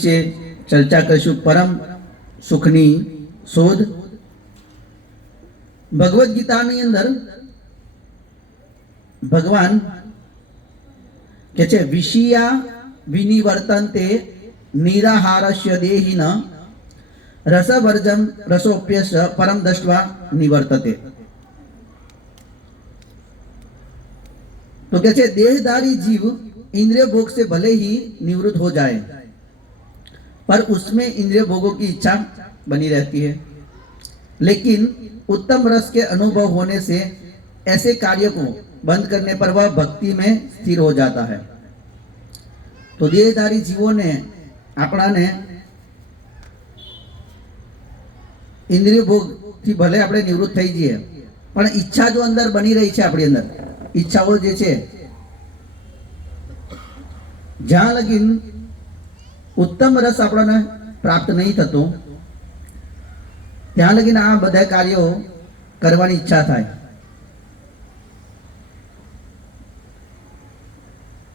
વિશે ચર્ચા કરીશું. પરમ સુખની શોધ. ભગવદ્ ગીતાની અંદર ભગવાન કે છે વિષયા વિનિવર્તન્તે નિરાહારસ્ય દેહિન રસવર્જમ રસોપ્યસ પરમ દૃષ્ટવા નિवर्तते. तो कहते देहधारी जीव इंद्रिय भोग से भले ही निवृत्त हो जाए पर उसमें इंद्रिय भोगों की इच्छा बनी रहती है, लेकिन उत्तम रस के अनुभव होने से ऐसे कार्य को बंद करने पर वह भक्ति में स्थिर हो जाता है. तो देहधारी जीवों ने अपना ने इंद्रिय भोग थी भले આપણે નિવૃત્ત થઈ જઈએ પણ ઈચ્છા જો અંદર બની રહી છે, આપણી અંદર ઈચ્છાઓ જે છે, જ્યાં લગીન ઉત્તમ રસ આપણને પ્રાપ્ત નહીં થતો ત્યાં લગીન આ બધા કાર્યો કરવાની ઈચ્છા થાય.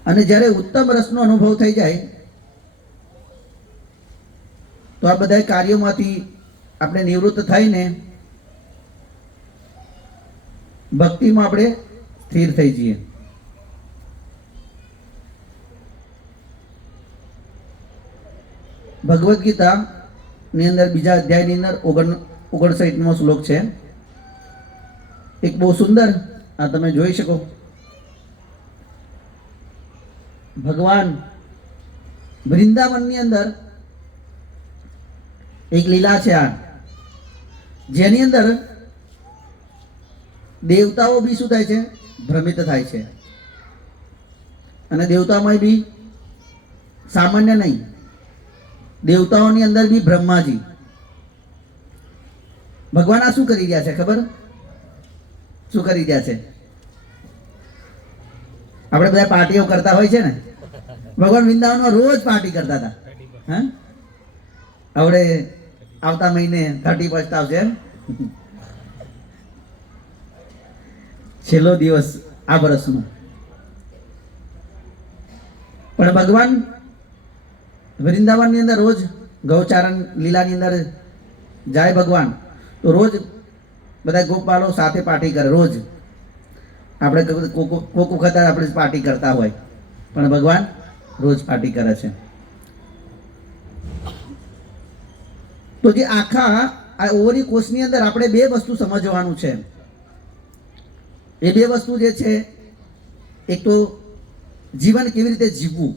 અને જ્યારે ઉત્તમ રસનો અનુભવ થઈ જાય તો આ બધા કાર્યોમાંથી આપણે નિવૃત્ત થઈને ભક્તિમાં આપણે સ્થિર થઈ જઈએ. ભગવદ્ ગીતા ની અંદર બીજા અધ્યાયની અંદર 59મો શ્લોક છે. એક બહુ સુંદર, આ તમે જોઈ શકો, ભગવાન વૃંદાવનની અંદર એક લીલા છે આ, જેની અંદર દેવતાઓ બી શું થાય છે, ભ્રમિત થાય છે. અને દેવતાઓમાં બી સામાન્ય નહીં, દેવતાઓની અંદર બી બ્રહ્માજી. ભગવાન આ શું કરી રહ્યા છે ખબર? શું કરી રહ્યા છે? આપણે બધા પાર્ટીઓ કરતા હોય છે ને, ભગવાન વૃંદાવનમાં રોજ પાર્ટી કરતા હતા. હા, હવે આવતા મહિને 31 આવશે, છેલ્લો દિવસ આ વર્ષનો. પણ ભગવાન વૃંદાવનની અંદર રોજ ગૌચારણ લીલાની અંદર જાય ભગવાન, તો રોજ બધા ગોપાલો સાથે પાર્ટી કરે. રોજ આપણે કોક વખત આપણે પાર્ટી કરતા હોય, પણ ભગવાન રોજ પાર્ટી કરે છે. તો જે આખા આ ઓવરી કોષની અંદર આપણે બે વસ્તુ સમજવાનું છે. એ બે વસ્તુ જે છે, એક તો જીવન કેવી રીતે જીવવું,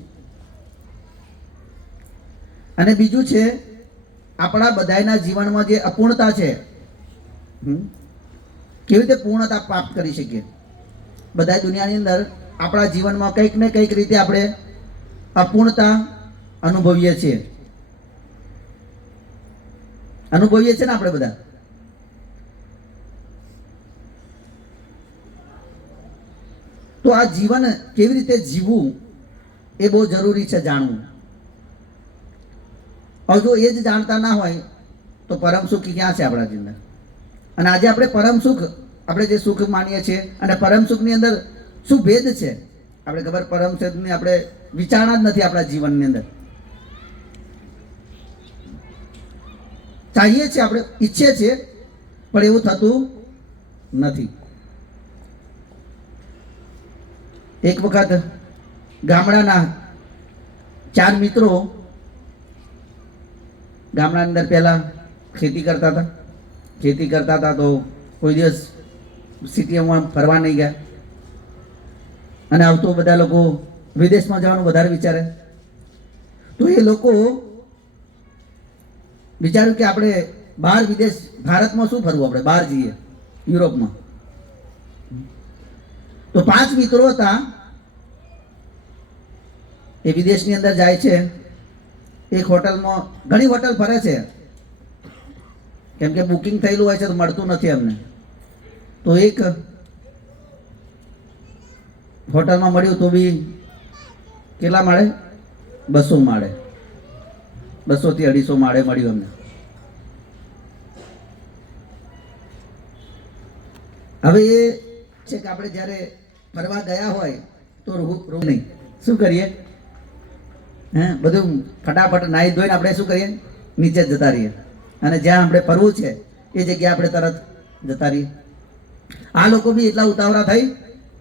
અને બીજું છે આપણા બધાના જીવનમાં જે અપૂર્ણતા છે, કેવી રીતે પૂર્ણતા પ્રાપ્ત કરી શકીએ. બધા દુનિયાની અંદર આપણા જીવનમાં કંઈક ને કંઈક રીતે આપણે અપૂર્ણતા અનુભવીએ છીએ ને આપણે બધા. તો આ જીવન કેવી રીતે જીવવું એ બહુ જરૂરી છે જાણવું. હવે જો એ જ જાણતા ના હોય તો પરમ સુખ ક્યાં છે આપણા જીવન? અને આજે આપણે પરમ સુખ, આપણે જે સુખ માનીએ છીએ, અને પરમ સુખની અંદર શું ભેદ છે આપણે ખબર? પરમ સુખની આપણે વિચારણા જ નથી આપણા જીવનની અંદર. ચાહીએ છીએ, આપણે ઈચ્છીએ છીએ, પણ એવું થતું નથી. એક વખત ગામડાના 4 મિત્રો ગામડાની અંદર પહેલા ખેતી કરતા હતા. તો કોઈ દિવસ સિટીમાં ફરવા નહીં ગયા, અને આવતો બધા લોકો વિદેશમાં જવાનું વધારે વિચારે. તો એ લોકો વિચાર્યું કે આપણે બહાર વિદેશ, ભારતમાં શું ફરવું, આપણે બહાર જઈએ યુરોપમાં. તો 5 મિત્રો હતા, એ વિદેશની અંદર જાય છે. એક હોટલમાં, ઘણી હોટલ ફરે છે, કેમ કે બુકિંગ થયેલું હોય છે તો મળતું નથી અમને. તો એક હોટલમાં મળ્યું, તો બી કેટલા માળે? 200 માળે, 200 થી 250 માળે મળ્યું અમને. હવે એ છે કે આપણે જ્યારે ફરવા ગયા હોય તો રૂમ નહીં, શું કરીએ? હે બધું ફટાફટ નાહી ધોઈને આપણે શું કરીએ, નીચે જ જતા રહીએ, અને જ્યાં આપણે ફરવું છે એ જગ્યાએ આપણે તરત જતા રહીએ. આ લોકો બી એટલા ઉતાવળા થઈ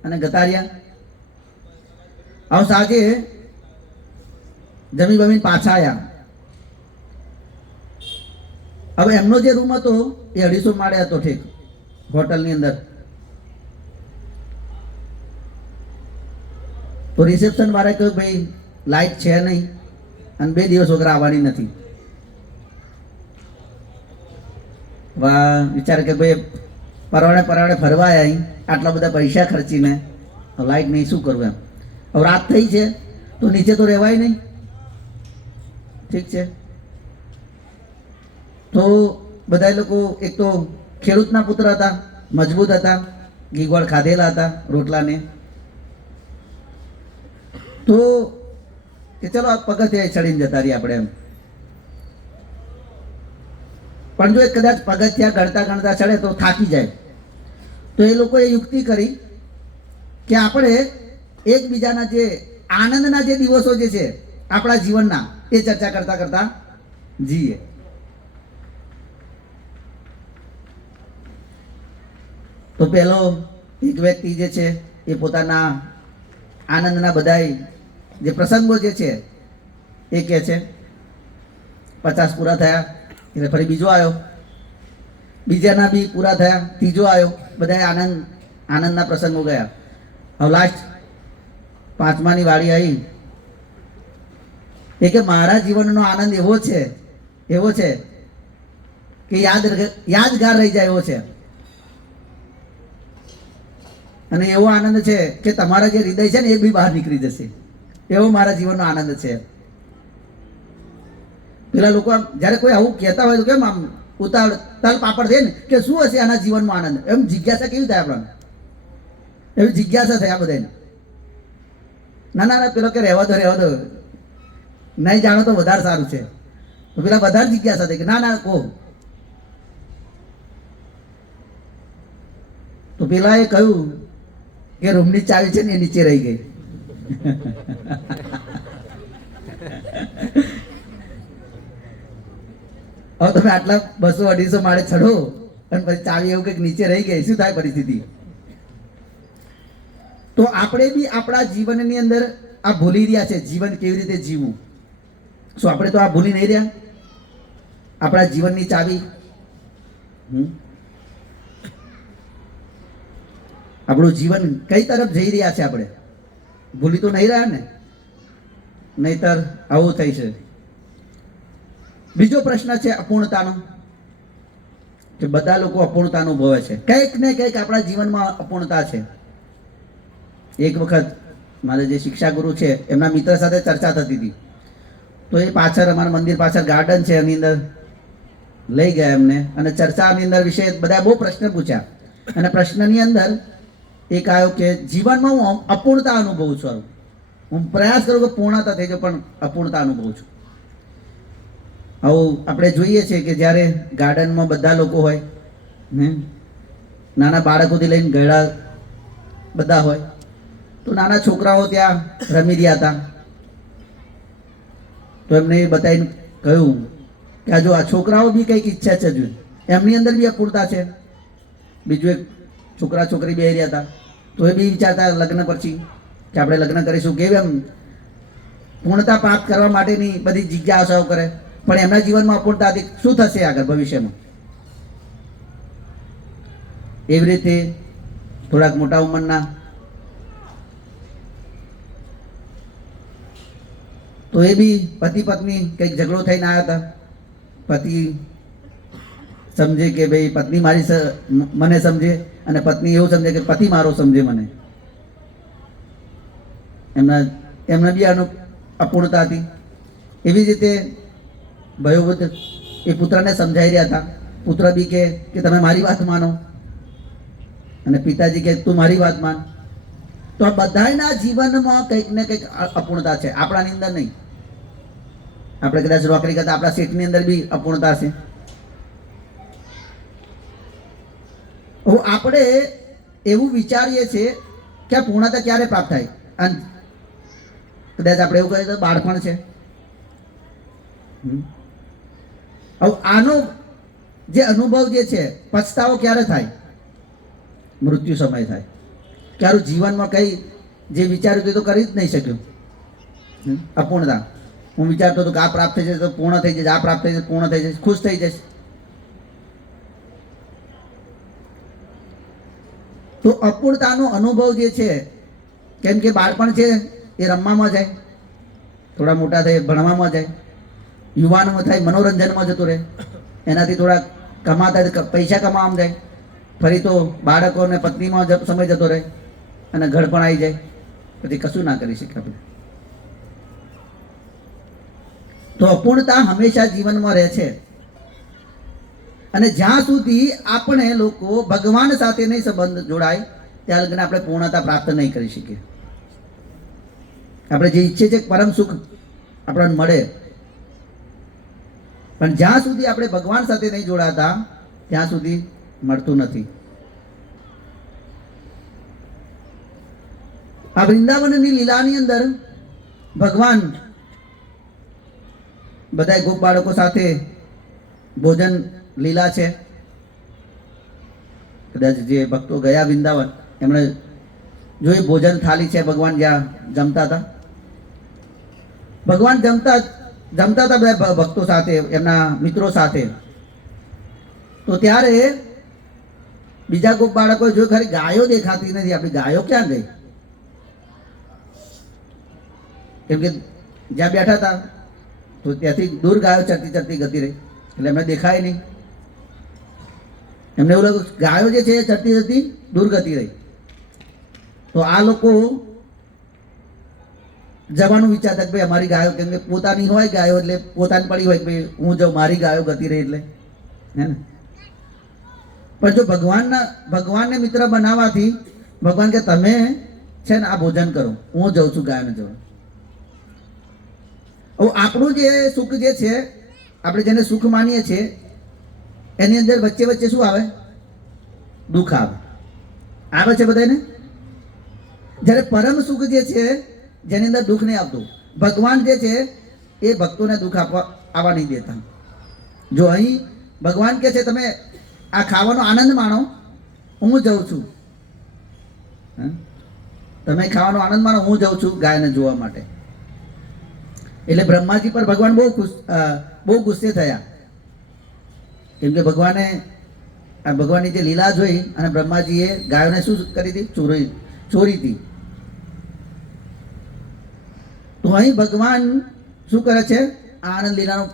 અને જતા રહ્યા. હવે સાંજે જમી બમીને પાછા આવ્યા. હવે એમનો જે રૂમ હતો એ 250 માળે હતો, ઠીક હોટલની અંદર. તો રિસેપ્શન વાળા કહ્યું ભાઈ લાઇટ છે નહીં અને 2 દિવસ વગર આવવાની નથી. વાહ, વિચાર કે ભાઈ પરવાડે ફરવા આવી, આટલા બધા પૈસા ખર્ચીને લાઇટ નહીં, શું કરવું એમ. હવે રાત થઈ છે તો નીચે તો રહેવાય નહીં, ઠીક છે. તો બધા લોકો એક તો ખેડૂતના પુત્ર હતા, મજબૂત હતા, ઘી ગોળ ખાધેલા હતા રોટલાને. તો કે ચલો આ પગથિયે ચડીને જતા રહીએ આપણે એમ. પણ જો કદાચ પગથિયા ગણતા ચડે તો થાકી જાય. તો એ લોકોએ યુક્તિ કરી કે આપણે એકબીજાના જે આનંદના જે દિવસો જે છે આપણા જીવનના, એ ચર્ચા કરતા કરતા જીએ. તો પહેલો એક વ્યક્તિ જે છે એ પોતાના આનંદના બધાય જે પ્રસંગો જે છે એ કહે છે. 50 પૂરા થયા એટલે ફરી બીજો આવ્યો, બીજાના બી પૂરા થયા, ત્રીજો આવ્યો, બધા આનંદના પ્રસંગો ગયા. હવે લાસ્ટ 5માની વાળી આવી. એ કે મારા જીવનનો આનંદ એવો છે કે યાદગાર રહી જાય એવો છે, અને એવો આનંદ છે કે તમારા જે હૃદય છે ને એ બી બહાર નીકળી જશે, એવો મારા જીવનનો આનંદ છે. પેલા લોકો જ્યારે કોઈ આવું કહેતા હોય તો કેમ આમ ઉતાવળ તલ પાપડ દે ને કે શું હશે આના જીવનમાં આનંદ, એમ જિજ્ઞાસા કેવી થાય આપણને, એવી જિજ્ઞાસા થાય આ બધાને. ના પેલો કે રહેવા દો, નહીં જાણો તો વધારે સારું છે. તો પેલા વધારે જિજ્ઞાસા થાય કે ના કહો. તો પેલા એ કહ્યું કે રૂમની ચાવી છે ને એ નીચે રહી ગઈ. હવે તમે આટલા 200-250 માળે ચડો અને પછી ચાવી એવું કંઈક નીચે રહી ગઈ, શું થાય પરિસ્થિતિ? તો આપણે બી આપણા જીવનની અંદર આ ભૂલી રહ્યા છે, જીવન કેવી રીતે જીવવું. શું આપણે તો આ ભૂલી નહીં રહ્યા? આપણા જીવનની ચાવી, આપણું જીવન કઈ તરફ જઈ રહ્યા છે આપણે ભૂલી તો નહીં રહ્યા ને, નહીતર આવું થઈ છે. બીજો પ્રશ્ન છે અપૂર્ણતાનો, કે બધા લોકો અપૂર્ણતા અનુભવે છે, કંઈક ને કંઈક આપણા જીવનમાં અપૂર્ણતા છે. એક વખત મારે જે શિક્ષા ગુરુ છે એમના મિત્ર સાથે ચર્ચા થતી હતી. તો એ પાછળ અમારા મંદિર પાછળ ગાર્ડન છે, એની અંદર લઈ ગયા એમને, અને ચર્ચાની અંદર વિશે બધા બહુ પ્રશ્ન પૂછ્યા. અને પ્રશ્નની અંદર એક આવ્યો કે જીવનમાં હું અપૂર્ણતા અનુભવું છું, હું પ્રયાસ કરું કે પૂર્ણતા થઈ જાય પણ અપૂર્ણતા અનુભવું છું. આવું આપણે જોઈએ છીએ કે જ્યારે ગાર્ડનમાં બધા લોકો હોય, નાના બાળકોથી લઈને ગયડા બધા હોય, તો નાના છોકરાઓ ત્યાં રમી રહ્યા હતા. તો એમને બતાવીને કહ્યું કે આ જો આ છોકરાઓ બી કંઈક ઈચ્છા છે, જો એમની અંદર બી અપૂર્ણતા છે. બીજું એક છોકરા છોકરી બેસી રહ્યા હતા, તો એ બી વિચારતા લગ્ન પછી કે આપણે લગ્ન કરીશું, કેવી એમ પૂર્ણતા પ્રાપ્ત કરવા માટેની બધી જિજ્ઞાસાઓ કરે. પણ એમના જીવનમાં અપૂર્ણતાથી શું થશે આગળ ભવિષ્યમાં. એવી રીતે થોડાક મોટા ઉંમરના તો એ બી પતિ પત્ની કંઈક ઝઘડો થઈને આવ્યા હતા. પતિ સમજે કે ભાઈ પત્ની મને સમજે, અને પત્ની એવું સમજે કે પતિ મારો સમજે મને. એમના બી અપૂર્ણતા હતી. એવી જ રીતે વયોવૃદ્ધ એ પુત્રને સમજાઈ રહ્યા હતા. પુત્ર બી કે તમે મારી વાત માનો, અને પિતાજી કે તું મારી વાત માન. તો આ બધાના જીવનમાં કંઈક ને કંઈક અપૂર્ણતા છે, આપણાની અંદર નહીં. આપણે કદાચ નોકરી કરતા આપણા શેઠની અંદર બી અપૂર્ણતા છે. આપણે એવું વિચારીએ છીએ કે આ પૂર્ણતા ક્યારે પ્રાપ્ત થાય, અને કદાચ આપણે એવું કહીએ તો બાળપણ છે, હવે આનો જે અનુભવ જે છે, પછતાવો ક્યારે થાય? મૃત્યુ સમય થાય. ક્યારું જીવનમાં કંઈ જે વિચાર્યું તે તો કરી જ નહીં શક્યું. અપૂર્ણતા. હું વિચારતો હતો કે આ પ્રાપ્ત થઈ જશે તો પૂર્ણ થઈ જશે, આ પ્રાપ્ત થઈ જશે પૂર્ણ થઈ જશે, ખુશ થઈ જશે. તો અપૂર્ણતાનો અનુભવ જે છે, કેમ કે બાળપણ છે એ રમવામાં જાય, થોડા મોટા થાય ભણવામાં જાય, યુવાનમાં થાય મનોરંજનમાં જતું રહે, એનાથી થોડા કમાતા પૈસા કમાવામાં જાય, ફરી તો બાળકો અને પત્નીમાં સમય જતો રહે અને ઘર પણ આવી જાય, પછી કશું ના કરી શકે આપણે. તો અપૂર્ણતા હંમેશા જીવનમાં રહે છે. અને જ્યાં સુધી આપણે લોકો ભગવાન સાથે નહીં સંબંધ જોડાય ત્યાં લગીને આપણે પૂર્ણતા પ્રાપ્ત નહીં કરી શકીએ. આપણે જે ઈચ્છીએ છીએ પરમ સુખ આપણને મળે, પણ જ્યાં સુધી આપણે ભગવાન સાથે નહીં જોડાતા ત્યાં સુધી મળતું નથી. આ વૃંદાવનની લીલાની અંદર ભગવાન બધા ગોપ બાળકો સાથે ભોજન લીલા છે. કદાચ જે ભક્તો ગયા વૃંદાવન એમણે જોઈ ભોજન થાળી છે, ભગવાન જ્યાં જમતા હતા. ભગવાન જમતા હતા બધા ભક્તો સાથે, એમના મિત્રો સાથે. તો ત્યારે બીજા ગોપ બાળકો જોયું ખરી ગાયો દેખાતી નથી. આપણી ગાયો ક્યાં ગઈ? કેમ કે જ્યાં બેઠા હતા તો ત્યાંથી દૂર ગાયો ચરતી ચરતી ગતી રહી, એટલે એમને દેખાય નહીં. એમને એવું લાગ્યું ગાયો જે છે એ ચરતી ચરતી દૂર ગતી રહી. તો આ લોકો જવાનું વિચારતા કે ભાઈ અમારી ગાયો, કેમ કે પોતાની હોય ગાયો એટલે પોતાની પડી હોય કે ભાઈ હું જાઉં, મારી ગાયો ગતી રહી એટલે, હે ને. પણ જો ભગવાનને મિત્ર બનાવવાથી ભગવાન કે તમે છે ને આ ભોજન કરો, હું જઉં છું ગાયોને જોવા. હવે આપણું જે સુખ જે છે, આપણે જેને સુખ માનીએ છીએ એની અંદર વચ્ચે વચ્ચે શું આવે? દુઃખ આવે છે બધાને. જ્યારે પરમ સુખ જે છે જેની અંદર દુઃખ નહીં આવતું, ભગવાન જે છે એ ભક્તોને દુઃખ આવવા નહીં દેતા. જો અહીં ભગવાન કે છે તમે આ ખાવાનો આનંદ માણો, હું જઉં છું, તમે ખાવાનો આનંદ માણો, હું જઉં છું ગાયને જોવા માટે. એટલે બ્રહ્માજી પર ભગવાન બહુ ગુસ્સે થયા, કેમ કે ભગવાનની જે લીલા જોઈ અને બ્રહ્માજીએ ગાયોને શું કરી હતી? ચોરી હતી. તો અહીં ભગવાન શું કરે છે? આનંદ લીલાનો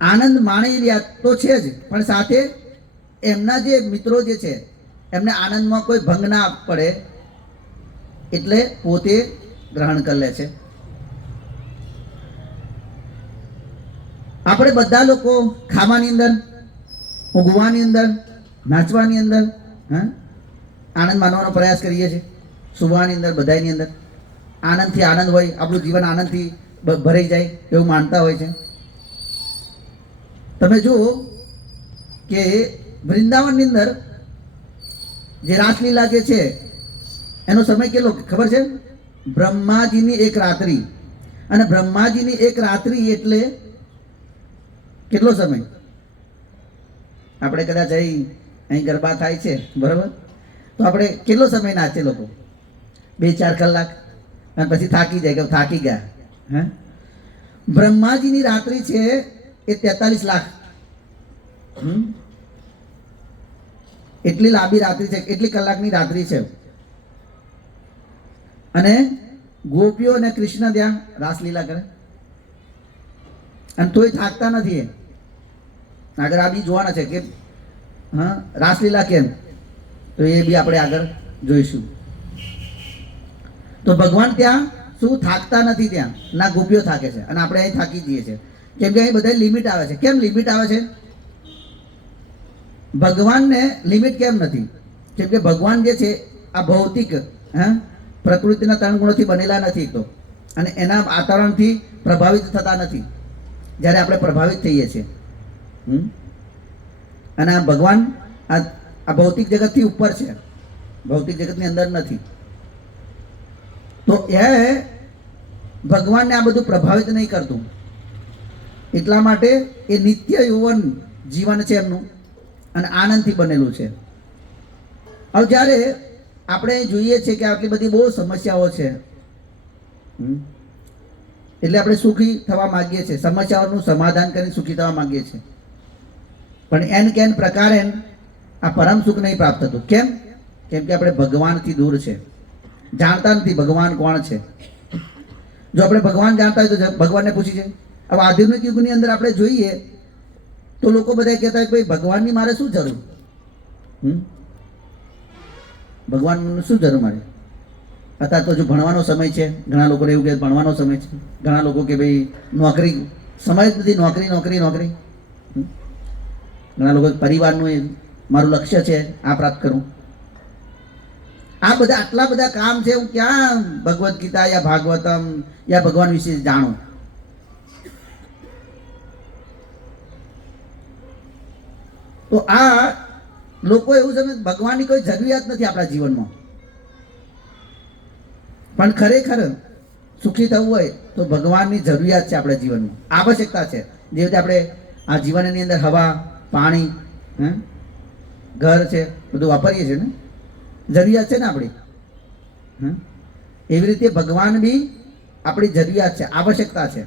આનંદ માણી રહ્યા તો છે જ, પણ સાથે એમના જે મિત્રો જે છે એમને આનંદમાં કોઈ ભંગ ના પડે એટલે પોતે ગ્રહણ કરી લે છે. આપણે બધા લોકો ખાવાની અંદર, ઊંઘવાની અંદર, નાચવાની અંદર આનંદ માનવાનો પ્રયાસ કરીએ છીએ. સુવાની અંદર, બધાની અંદર આનંદથી આનંદ હોય, આપણું જીવન આનંદથી ભરાઈ જાય એવું માનતા હોય છે. તમે જુઓ કે વૃંદાવનની અંદર જે રાસલીલા જે છે એનો સમય કેટલો ખબર છે? બ્રહ્માજીની એક રાત્રિ. અને બ્રહ્માજીની એક રાત્રિ એટલે કેટલો સમય? આપણે કદાચ અહીં ગરબા થાય છે બરાબર, તો આપણે કેટલો સમય નાચે લોકો? 2-4 કલાક, અને પછી થાકી જાય કે થાકી ગયા. હે, બ્રહ્માજીની રાત્રિ છે એ 43 લાખ. એટલી લાંબી રાત્રિ છે, એટલી કલાકની રાત્રિ છે. અને ગોપીઓ અને કૃષ્ણ ત્યાં રાસલીલા કરે અને તોય થાકતા નથી. એ આગળ આ બી જોવાના છે કે રાસલીલા કેમ, તો એ બી આપણે આગળ જોઈશું. તો ભગવાન ત્યાં શું થાકતા નથી, ત્યાં ના ગોપીઓ થાકે છે અને આપણે અહીં થાકી જઈએ છીએ. કેમ કે અહીં બધા લિમિટ આવે છે. કેમ લિમિટ આવે છે? ભગવાનને લિમિટ કેમ નથી? કેમ કે ભગવાન જે છે આ ભૌતિક પ્રકૃતિના 3 ગુણોથી બનેલા નથી તો, અને એના વાતાવરણથી પ્રભાવિત થતા નથી જ્યારે આપણે પ્રભાવિત થઈએ છીએ. અને આ ભગવાન આ ભૌતિક જગતથી ઉપર છે, ભૌતિક જગતની અંદર નથી. તો એ ભગવાનને આ બધું પ્રભાવિત નહીં કરતું. એટલા માટે એ નિત્ય યૌવન જીવન છે એમનું અને આનંદથી બનેલું છે. હવે જ્યારે આપણે જોઈએ છીએ કે આટલી બધી બહુ સમસ્યાઓ છે, એટલે આપણે સુખી થવા માંગીએ છીએ, સમસ્યાઓનું સમાધાન કરીને સુખી થવા માંગીએ છીએ, પણ એન કેન પ્રકારે આ પરમ સુખ નહીં પ્રાપ્ત થતું. કેમ? કેમ કે આપણે ભગવાનથી દૂર છે, જાણતા નથી ભગવાન કોણ છે. જો આપણે ભગવાન જાણતા હોય તો ભગવાનને પૂછી છે. હવે આધુનિક યુગની અંદર આપણે જોઈએ તો લોકો બધા કહેતા હોય ભાઈ ભગવાનની મારે શું જરૂર, ભગવાનનું શું જરૂર મારે? અત્યારે તો જો ભણવાનો સમય છે, ઘણા લોકોને એવું કે ભણવાનો સમય છે, ઘણા લોકો કે ભાઈ નોકરી સમય જ નથી, નોકરી નોકરી નોકરી. ઘણા લોકો પરિવારનું મારું લક્ષ્ય છે આ પ્રાપ્ત કરવું. આ બધા આટલા બધા કામ છે, હું ક્યાં ભગવદ્ ગીતા યા ભાગવતમ યા ભગવાન વિશે જાણું? તો આ લોકો એવું સમજે ભગવાનની કોઈ જરૂરિયાત નથી આપણા જીવનમાં. પણ ખરેખર સુખી થવું હોય તો ભગવાનની જરૂરિયાત છે આપણા જીવનમાં, આવશ્યકતા છે. જે રીતે આપણે આ જીવનની અંદર હવા, પાણી, ઘર છે, બધું વાપરીએ છીએ ને, જરૂરિયાત છે ને આપણી. એવી રીતે ભગવાન બી આપણી જરૂરિયાત છે, આવશ્યકતા છે.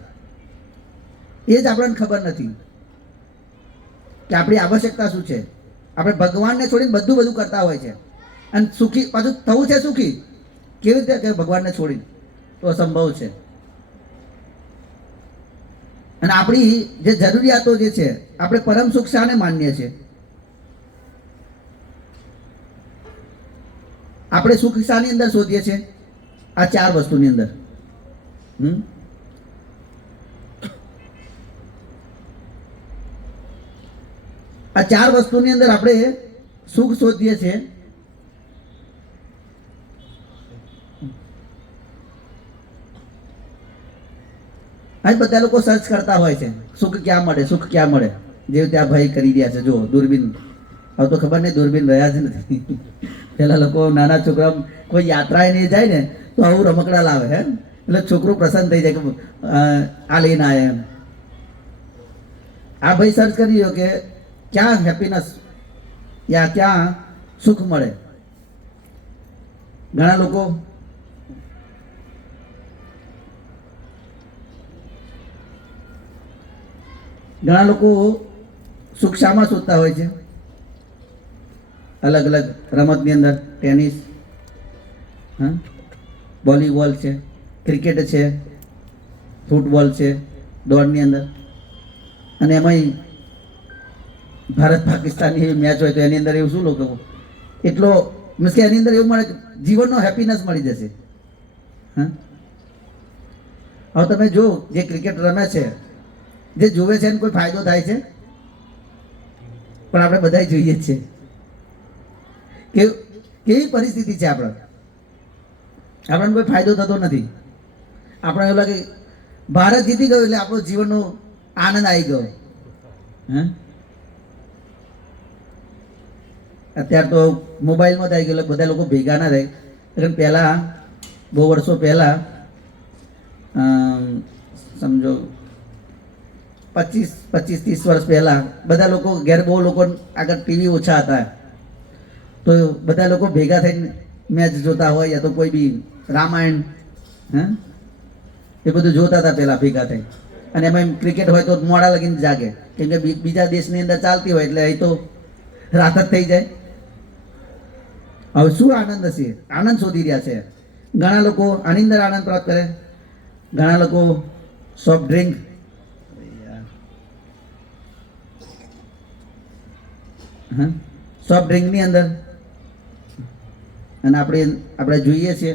એ જ આપણને ખબર નથી કે આપણી આવશ્યકતા શું છે. આપણે ભગવાનને છોડીને બધું કરતા હોય છે અને સુખી પાછું થવું છે સુખી કેવી રીતે કે ભગવાનને છોડીને? તો અસંભવ છે. અને આપણી જે જરૂરિયાતો જે છે, આપણે પરમ સુખ શાને માનીએ છીએ? આપણે સુખ શાની અંદર શોધીએ છીએ? આ 4 વસ્તુની અંદર. આ 4 વસ્તુની અંદર આપણે સુખ શોધીએ છીએ. અહીં બધા લોકો સર્ચ કરતા હોય છે સુખ ક્યાં મળે, સુખ ક્યાં મળે. જેવું ત્યાં ભાઈ કરી રહ્યા છે, જો દૂરબીન. હવે તો ખબર નહીં દૂરબીન રહ્યા જ નથી. પેલા લોકો નાના છોકરા કોઈ યાત્રાએ નહીં જાય ને તો આવું રમકડા લાવે, હે, એટલે છોકરું પ્રસન્ન થઈ જાય કે આ લઈને આવ્યા એમ. આ ભાઈ સર્ચ કરી રહ્યો કે ક્યાં હેપીનેસ યા ક્યાં સુખ મળે. ઘણા લોકો સુખ શામાં શોધતા હોય છે? અલગ અલગ રમતની અંદર, ટેનિસ, વોલીબોલ છે, ક્રિકેટ છે, ફૂટબોલ છે, દોડની અંદર. અને એમાંય ભારત પાકિસ્તાનની મેચ હોય તો એની અંદર એવું શું લોકો એટલો મીન્સ કે એની અંદર એવું મળે જીવનનો હેપીનેસ મળી જશે. હવે તમે જો જે ક્રિકેટ રમે છે, જે જોવે છે એને કોઈ ફાયદો થાય છે? પણ આપણે બધા જોઈએ જ છે. કેવી પરિસ્થિતિ છે આપણને કોઈ ફાયદો થતો નથી. આપણે એવું લાગે ભારત જીતી ગયું એટલે આપણો જીવનનો આનંદ આવી ગયો. અત્યારે તો મોબાઈલમાં જ આવી ગયો, બધા લોકો ભેગા ના થાય. એટલે પહેલાં બહુ વર્ષો પહેલાં સમજો 25-30 વર્ષ પહેલાં બધા લોકો ઘેર, બહુ લોકો આગળ ટીવી ઓછા હતા, તો બધા લોકો ભેગા થઈને મેચ જોતા હોય યા તો કોઈ બી રામાયણ એ બધું જોતા હતા પહેલાં ભેગા થઈ. અને એમાં ક્રિકેટ હોય તો મોડા લગીને જાગે, કેમ કે બીજા દેશની અંદર ચાલતી હોય એટલે અહીં તો રાત જ થઈ જાય. હવે શું આનંદ હશે? આનંદ શોધી રહ્યા છે. ઘણા લોકો આની અંદર આનંદ પ્રાપ્ત કરે, ઘણા લોકો સોફ્ટ ડ્રિંક, સોફ્ટ ડ્રિંકની અંદર. અને આપણે જોઈએ છીએ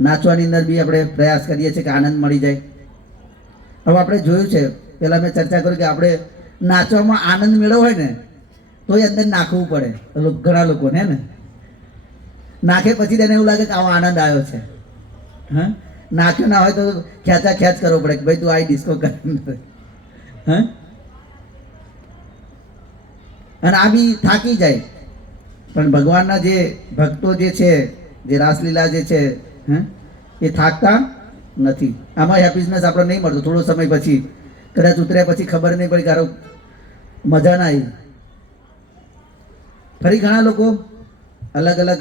નાચવાની અંદર બી આપણે પ્રયાસ કરીએ છીએ કે આનંદ મળી જાય. હવે આપણે જોયું છે, પહેલાં મેં ચર્ચા કરી કે આપણે નાચવામાં આનંદ મેળવવો હોય ને તો એ અંદર નાખવું પડે. ઘણા લોકોને ને નાખે પછી તેને એવું લાગે કે આવો આનંદ આવ્યો છે. નાખ્યો ના હોય તો ખેંચ કરવો પડે કે ભાઈ તું આ ડિસ્કો કર. અને આ બી થાકી જાય. પણ ભગવાનના જે ભક્તો જે છે, જે રાસલીલા જે છે, એ થાકતા નથી. આમાં હેપીનેસ આપણે નહીં મળતું. થોડો સમય પછી કદાચ ઉતર્યા પછી ખબર નહીં પડી, કારો મજા ના આવી. ફરી ઘણા લોકો અલગ અલગ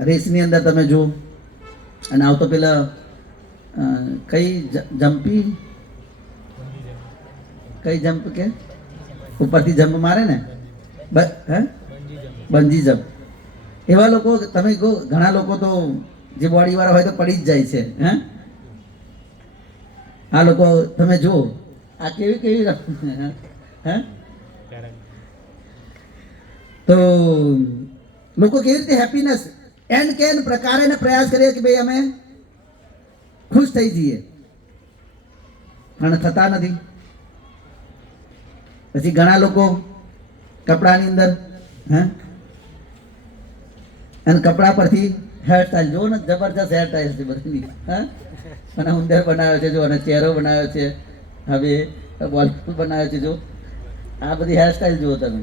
રેસની અંદર તમે જુઓ, અને આવતો પેલા કઈ જમ્પ કે ઉપરથી જમ્પ મારે ને, બંજી જમ્પ. એવા લોકો તમે કહો, ઘણા લોકો તો જે બોડી વાળા હોય તો પડી જ જાય છે. આ લોકો તમે જુઓ, આ કેવી કેવી તો લોકો કેવી રીતે હેપીનેસ એન કેન પ્રકારે પ્રયાસ કરીએ કે ભાઈ અમે ખુશ થઈ જઈએ, પણ થતા નથી. પછી ઘણા લોકો કપડાની અંદર અને કપડા પરથી હેરસ્ટાઈલ જુઓ ને, જબરજસ્ત હેરસ્ટાઈલ છે બધી. અને ઉંદર બનાવ્યો છે જો, અને ચહેરો બનાવ્યો છે, હવે બોલ બનાવ્યો છે જો. આ બધી હેરસ્ટાઈલ જુઓ તમે.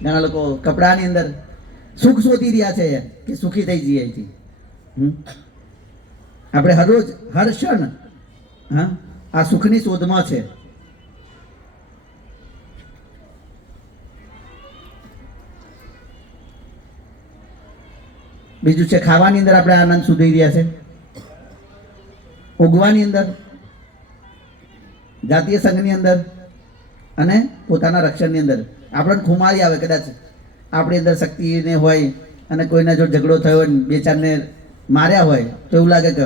ઘણા લોકો કપડાની અંદર સુખ શોધી રહ્યા છે કે સુખી થઈ જઈએ અહીંથી. આપણે હરરોજ હર ક્ષણ આ સુખની શોધમાં છે. બીજું છે ખાવાની અંદર આપણે આનંદ શોધી રહ્યા છે, ઉગવાની અંદર, જાતીય સંઘની અંદર, અને પોતાના રક્ષણની અંદર. આપણને ખુમારી આવે, કદાચ આપણી અંદર શક્તિને હોય અને કોઈના જો ઝઘડો થયો હોય, બે ચારને માર્યા હોય, તો એવું લાગે કે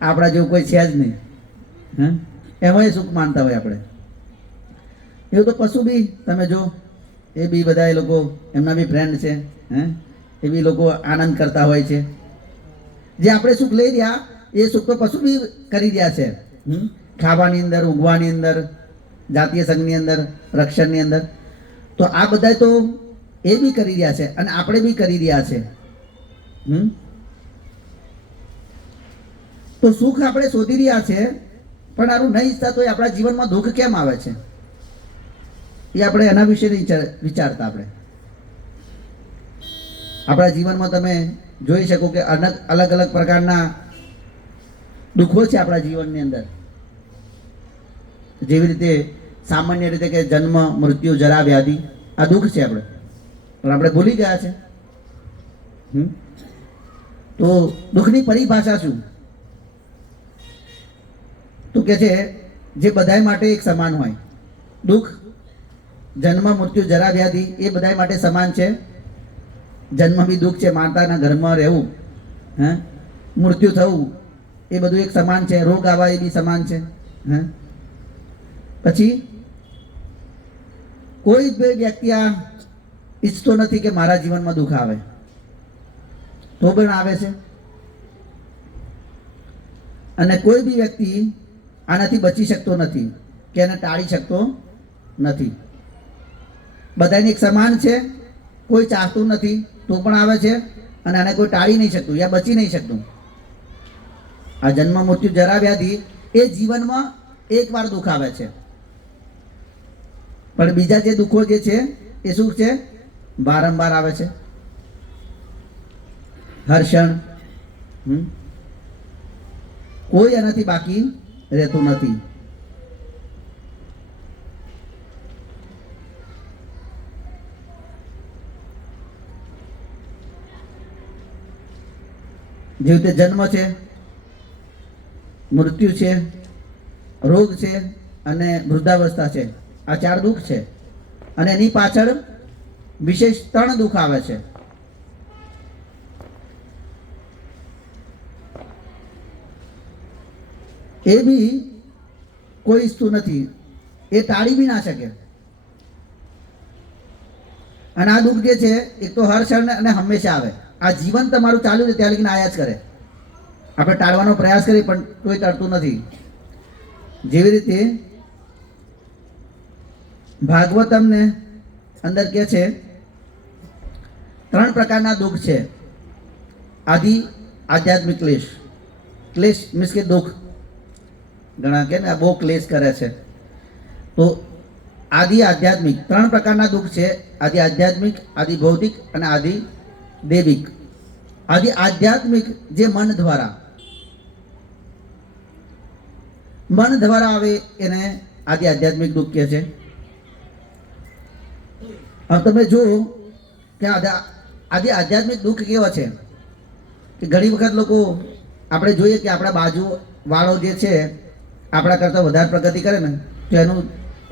આપણા જેવું કોઈ છે જ નહીં. એમાં સુખ માનતા હોય આપણે. એવું તો પશુ બી તમે જો, એ બી બધા એ લોકો, એમના બી ફ્રેન્ડ છે, એ બી લોકો આનંદ કરતા હોય છે. જે આપણે સુખ લઈ રહ્યા એ સુખ તો પશુ બી કરી રહ્યા છે. ખાવાની અંદર, ઉગવાની અંદર, જાતીય સંઘની અંદર, રક્ષણની અંદર. તો આ બધા તો એ બી કરી રહ્યા છે અને આપણે બી કરી રહ્યા છે. તો સુખ આપણે શોધી રહ્યા છે, પણ આનું નહીં ઈચ્છતા તો આપણા જીવનમાં દુઃખ કેમ આવે છે એ આપણે એના વિશે વિચારતા. આપણા જીવનમાં તમે જોઈ શકો કે અલગ અલગ પ્રકારના દુઃખો છે આપણા જીવનની અંદર. જેવી રીતે સામાન્ય રીતે કે જન્મ, મૃત્યુ, જરા, વ્યાધિ, આ દુઃખ છે આપણે, પણ આપણે ભૂલી ગયા છે. તો દુઃખની પરિભાષા શું? તો કે છે જે બધાય માટે એક સમાન હોય. દુઃખ, જન્મ, મૃત્યુ, જરા, વ્યાધિ એ બધાય માટે સમાન છે. જન્મ બી દુઃખ છે, માતાના ઘરમાં રહેવું, મૃત્યુ થવું એ બધું એક સમાન છે. રોગ આવવા એ બી સમાન છે. પછી કોઈ બી વ્યક્તિ આ ઈચ્છતો નથી કે મારા જીવનમાં દુઃખ આવે, તો પણ આવે છે. અને કોઈ બી વ્યક્તિ આનાથી બચી શકતો નથી કે એને ટાળી શકતો નથી. બધાને એક સમાન છે. કોઈ ચાહતું નથી તો પણ આવે છે, અને આને કોઈ ટાળી નહીં શકતું યા બચી નહીં શકતું. આ જન્મ, મૃત્યુ, જરા, વ્યાધિ એ જીવનમાં એકવાર દુઃખ આવે છે, પણ બીજા જે દુઃખો જે છે એ શું છે? વારંવાર આવે છે, હર ક્ષણ. કોઈ એનાથી બાકી રહેતું નથી. જેવી રીતે જન્મ છે, મૃત્યુ છે, રોગ છે અને વૃદ્ધાવસ્થા છે. આ 4 દુઃખ છે, અને એની પાછળ વિશેષ 3 દુઃખ આવે છે. એ બી કોઈ ઈચ્છતું નથી, એ ટાળી બી ના શકે. અને આ દુઃખ જે છે એક તો હર ક્ષણ અને હંમેશા આવે. આ જીવન તમારું ચાલુ છે ત્યાં લગીને આયા જ કરે. આપણે ટાળવાનો પ્રયાસ કરીએ પણ કોઈ ટળતું નથી. જેવી રીતે ભાગવતમને અંદર કે છે 3 પ્રકારના દુઃખ છે. આદિ આધ્યાત્મિક ક્લેશ. ક્લેશ મીન્સ કે દુઃખ. ઘણા કે ને બહુ ક્લેશ કરે છે. તો આદિ આધ્યાત્મિક 3 પ્રકારના દુઃખ છે. આદિ આધ્યાત્મિક, આદિ ભૌતિક અને આદિ દૈવિક. આદિ આધ્યાત્મિક જે મન દ્વારા આવે એને આદિ આધ્યાત્મિક દુઃખ કહે છે. હવે તમે જુઓ કે આદિ આધ્યાત્મિક દુઃખ કેવા છે કે ઘણી વખત લોકો આપણે જોઈએ કે આપણા બાજુ વાળો જે છે આપણા કરતાં વધારે પ્રગતિ કરે ને તો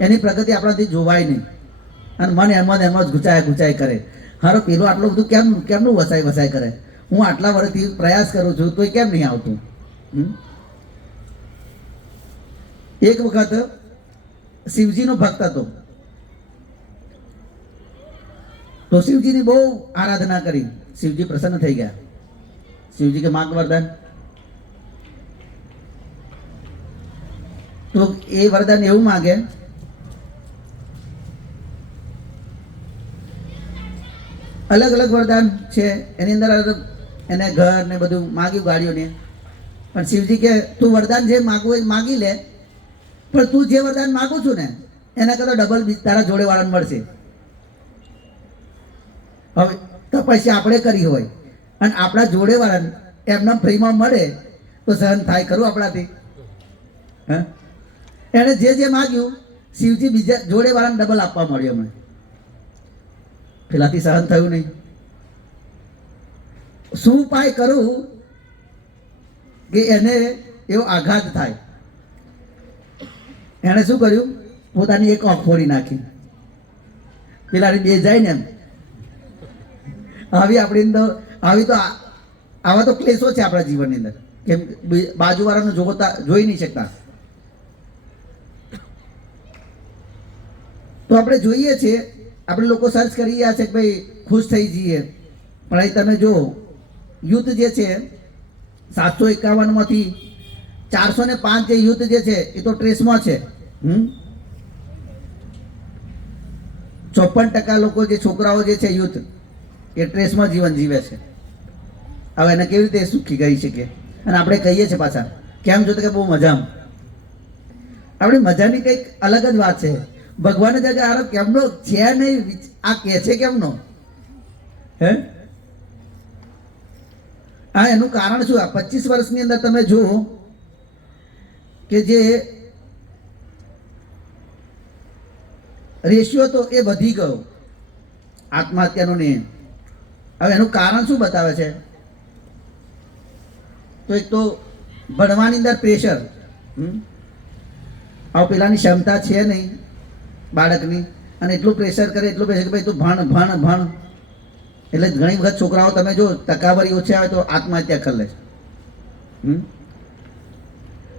એની પ્રગતિ આપણાથી જોવાય નહીં અને મન એમ જ ગુચાય કરે. હારો પેલો આટલું બધું કેમનું વસાય કરે, હું આટલા વર્ષથી પ્રયાસ કરું છું તો એ કેમ નહીં આવતું. એક વખત શિવજીનો ભક્ત હતો તો શિવજીની બહુ આરાધના કરી. શિવજી પ્રસન્ન થઈ ગયા. શિવજી કે માંગ વરદાન. તો એ વરદાન એવું માગે અલગ અલગ વરદાન છે એની અંદર એને ઘર ને બધું માગ્યું, ગાડીઓને. પણ શિવજી કે તું વરદાન જે માગવું એ માગી લે, પણ તું જે વરદાન માગું છું ને એના કરતાં ડબલ તારા જોડે વાળાને મળશે. હવે તપસ્યા આપણે કરી હોય અને આપણા જોડે વાળાને એમના ફ્રીમાં મળે તો સહન થાય ખરું આપણાથી? હા, એણે જે માગ્યું શિવજી બીજા જોડે વાળાને ડબલ આપવા મળ્યો. અમને પેલાથી સહન થયું નહીં. શું ઉપાય કરું કે એને એવો આઘાત થાય? એણે શું કર્યું? પોતાની એક આંખ ફોડી નાખી. પેલાની બે જાય ને એમ. આવા તો ક્લેશો છે આપણા જીવનની અંદર, કેમ બાજુવાળાનું જોઈ નહીં શકતા. તો આપણે જોઈએ છીએ, આપણે લોકો સર્ચ કરી રહ્યા છે કે ભાઈ ખુશ થઈ જઈએ, પણ અહીં તમે જો યુદ્ધ જે છે 751માંથી 405 જે યુદ્ધ જે છે એ તો ટ્રેસમાં છે. 54% લોકો જે છોકરાઓ જે છે યુથ એ ટ્રેસમાં જીવન જીવે છે. હવે એને કેવી રીતે સુખી કહી શકીએ? અને આપણે કહીએ છીએ પાછા કેમ જોતો કે બહુ મજામાં. આપણી મજાની કંઈક અલગ જ વાત છે. ભગવાન જગ્યા આરો કેમનો છે નહીં, આ કે છે કેમનો? હે, હા, એનું કારણ શું? આ 25 વર્ષની અંદર તમે જુઓ કે જે રેશિયો તો એ વધી ગયો આત્મહત્યાનો ને. હવે એનું કારણ શું બતાવે છે? તો એક તો ભણવાની અંદર પ્રેશર. હવે પેલાની ક્ષમતા છે નહીં બાળકની, અને એટલું પ્રેશર કરે કે ભાઈ તું ભણ. એટલે ઘણી વખત છોકરાઓ તમે જો ટકાવારી ઓછી આવે તો આત્મહત્યા કરી લે છે.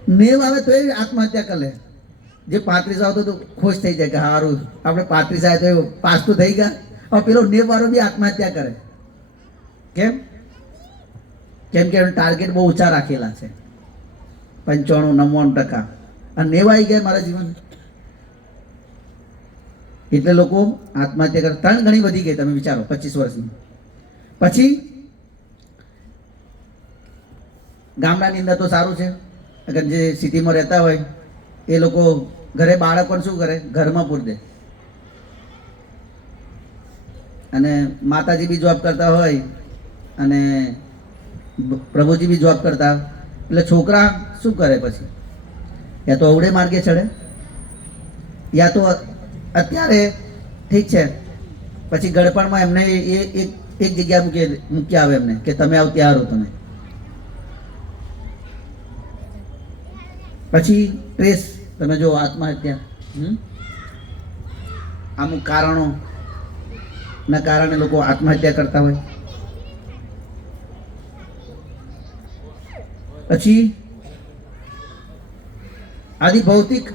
90 આવે તો એ આત્મહત્યા કરી લે. જે 35 આવતો તો ખુશ થઈ જાય કે સારું આપણે 35 આવે તો પાસ તો થઈ ગયા. હવે પેલો 90 વાળો બી આત્મહત્યા કરે. કેમ કે એનું ટાર્ગેટ બહુ ઊંચા રાખેલા છે, 95-99%, અને 90 આવી ગયા મારા જીવન. એટલે લોકો આત્મહત્યા કરે. 3 ગણી વધી ગઈ. તમે વિચારો 25 વર્ષની. પછી ગામડાની અંદર તો સારું છે, અગર જે સિટીમાં રહેતા હોય એ લોકો ઘરે બાળકોને શું કરે? ઘરમાં પૂર દે. અને માતાજી બી જોબ કરતા હોય અને પ્રભુજી બી જોબ કરતા, એટલે છોકરા શું કરે પછી? યા તો અવડે માર્ગે ચડે, યા તો અત્યારે ઠીક છે પછી ગળપણમાં એમને એક જગ્યા મૂકી આવે એમને કે તમે આવ ત્યાં રહો. તમે પછી ટ્રેસ તમે જો આત્મહત્યા, અમુક કારણો ના કારણે લોકો આત્મહત્યા કરતા હોય. પછી આદિ ભૌતિક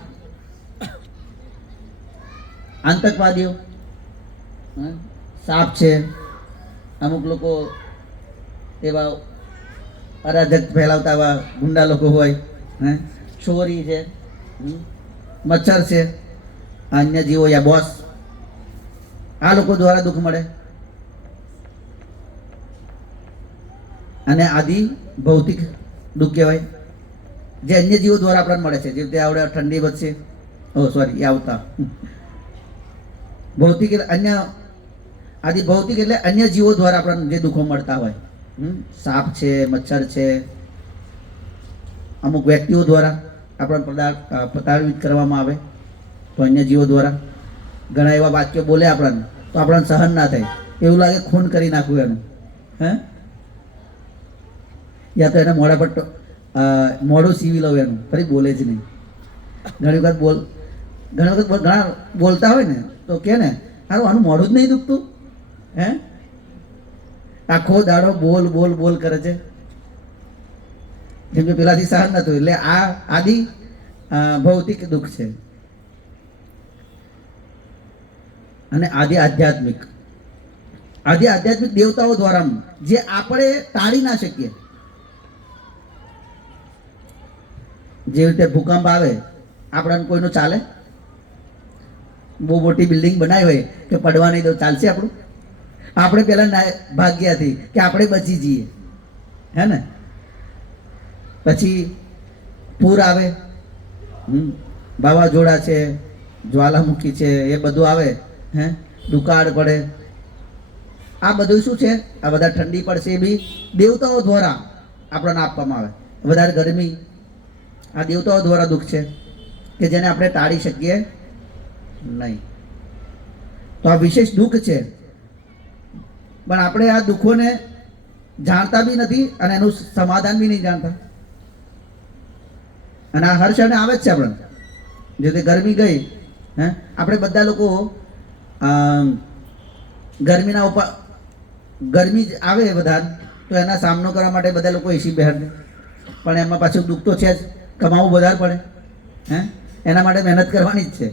આતંકવાદીઓ, સાપ છે, અમુક લોકો એવા અરાજક ફેલાવતા એવા ગુંડા લોકો હોય, ચોરી છે, મચ્છર છે, અન્ય જીવો યા બોસ, આ લોકો દ્વારા દુઃખ મળે. અને આદિ ભૌતિક દુઃખ કહેવાય જે અન્ય જીવો દ્વારા આપણને મળે છે. જેમ તે આવડે ઠંડી વધશે, એ આવતા ભૌતિક એટલે અન્ય આદિ ભૌતિક એટલે અન્ય જીવો દ્વારા આપણને જે દુઃખો મળતા હોય. સાપ છે, મચ્છર છે, અમુક વ્યક્તિઓ દ્વારા આપણને પ્રતાડિત કરવામાં આવે, તો અન્ય જીવો દ્વારા ઘણા એવા વાક્યો બોલે આપણને, તો આપણને સહન ના થાય, એવું લાગે ખૂન કરી નાખવું એનું, હે, યા તો એના મોઢા પર મોઢું સીવી લઉં એનું, ફરી બોલે જ નહીં. ઘણી વખત ઘણા બોલતા હોય ને તો કે ને હારું આનું મોઢું જ નહીં દુખતું, હે, આખો દાડો બોલ બોલ બોલ કરે છે, જેમ કે પેલાથી સહન નતું, એટલે આ આદિ ભૌતિક દુઃખ છે. અને આદિ આધ્યાત્મિક દેવતાઓ દ્વારા જે આપણે ટાળી ના શકીએ. જે રીતે ભૂકંપ આવે આપણને કોઈનું ચાલે? બહુ મોટી બિલ્ડિંગ બનાવી હોય કે પડવા નહીં દો, ચાલશે આપણું? આપણે પેલા ભાગ્યાથી કે આપણે બચી જઈએ, હે ને? પછી પૂર આવે, વાવાઝોડા છે, જ્વાલામુખી છે, એ બધું આવે, હે, દુકાળ પડે, આ બધું શું છે? આ બધા ઠંડી પડશે એ બી દેવતાઓ દ્વારા આપણને આપવામાં આવે. વધારે ગરમી આ દેવતાઓ દ્વારા દુઃખ છે કે જેને આપણે ટાળી શકીએ નહીં. તો આ વિશેષ દુઃખ છે, પણ આપણે આ દુઃખોને જાણતા બી નથી અને એનું સમાધાન બી નહીં જાણતા. અને આ હર ક્ષણે આવે જ છે આપણને. જે તે ગરમી ગઈ, હે, આપણે બધા લોકો ગરમી આવે બધા, તો એના સામનો કરવા માટે બધા લોકો એસી બહાર, પણ એમાં પાછું દુઃખ તો છે જ, કમાવું વધારે પડે, હે, એના માટે મહેનત કરવાની જ છે.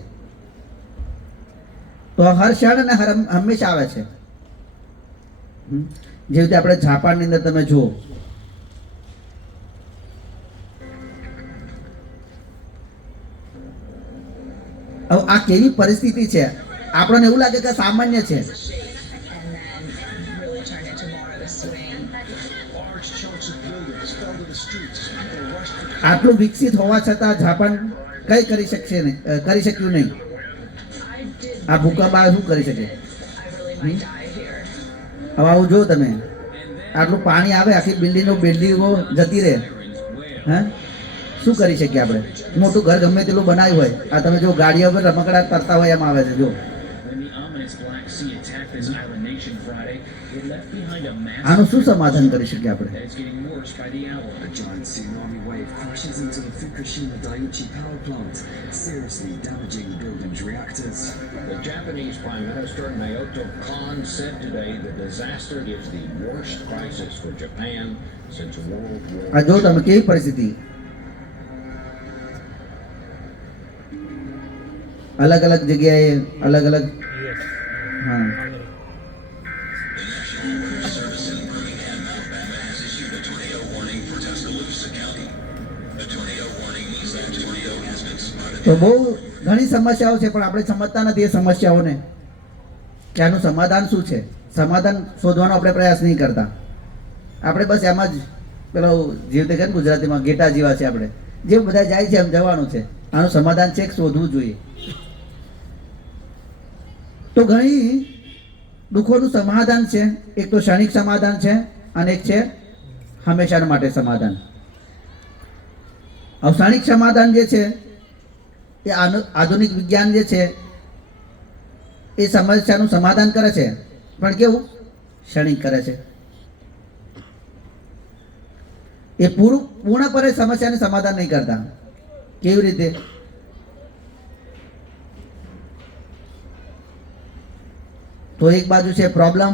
તો હર ક્ષણ અને હંમેશા આવે છે. જે રીતે આપણે જાપાનની અંદર તમે જુઓ, હવે આ કેવી પરિસ્થિતિ છે, આપણને એવું લાગે કે સામાન્ય છે. આટલું વિકસિત હોવા છતાં જાપાન કઈ કરી શક્યું નહીં. આ ભૂકંપ આવે શું કરી શકે? હવે આવું જો તમે, આટલું પાણી આવે, આખી બિલ્ડિંગો જતી રહે, હે, શું કરી શકીએ આપણે? મોટું ઘર ગમે તેટલું બનાવ્યું હોય, આ તમે જો ગાડીઓ પર રમકડા તરતા હોય એમ આવે છે. જો આનું શું સમાધાન કરી શકીએ આપણે? A giant tsunami wave crashes into the Fukushima Daiichi power plant, seriously damaging the building's reactors. The Japanese Prime Minister Naoto Kan said today the disaster is the worst crisis for Japan since World War II. આ જો તમે કેવી પરિસ્થિતિ, અલગ અલગ જગ્યાએ અલગ અલગ, હા, તો બહુ ઘણી સમસ્યાઓ છે, પણ આપણે સમજતા નથી એ સમસ્યાઓને કે આનું સમાધાન શું છે. સમાધાન શોધવાનો આપણે પ્રયાસ નહીં કરતા. આપણે બસ એમાં જ પેલો જીવતે કહે ને ગુજરાતીમાં ઘેટા જેવા છે. આપણે જે બધા જાય છે એમ જવાનું છે. આનું સમાધાન છે કે શોધવું જોઈએ. તો ઘણી દુઃખોનું સમાધાન છે. એક તો ક્ષણિક સમાધાન છે અને એક છે હંમેશા માટે સમાધાન. હવે ક્ષણિક સમાધાન જે છે એ આધુનિક વિજ્ઞાન જે છે એ સમસ્યાનું સમાધાન કરે છે, પણ કેવું? ક્ષણિક કરે છે. એ પૂર્ણપણે સમસ્યાને સમાધાન નહીં કરતા. કેવી રીતે? તો એક બાજુ છે પ્રોબ્લેમ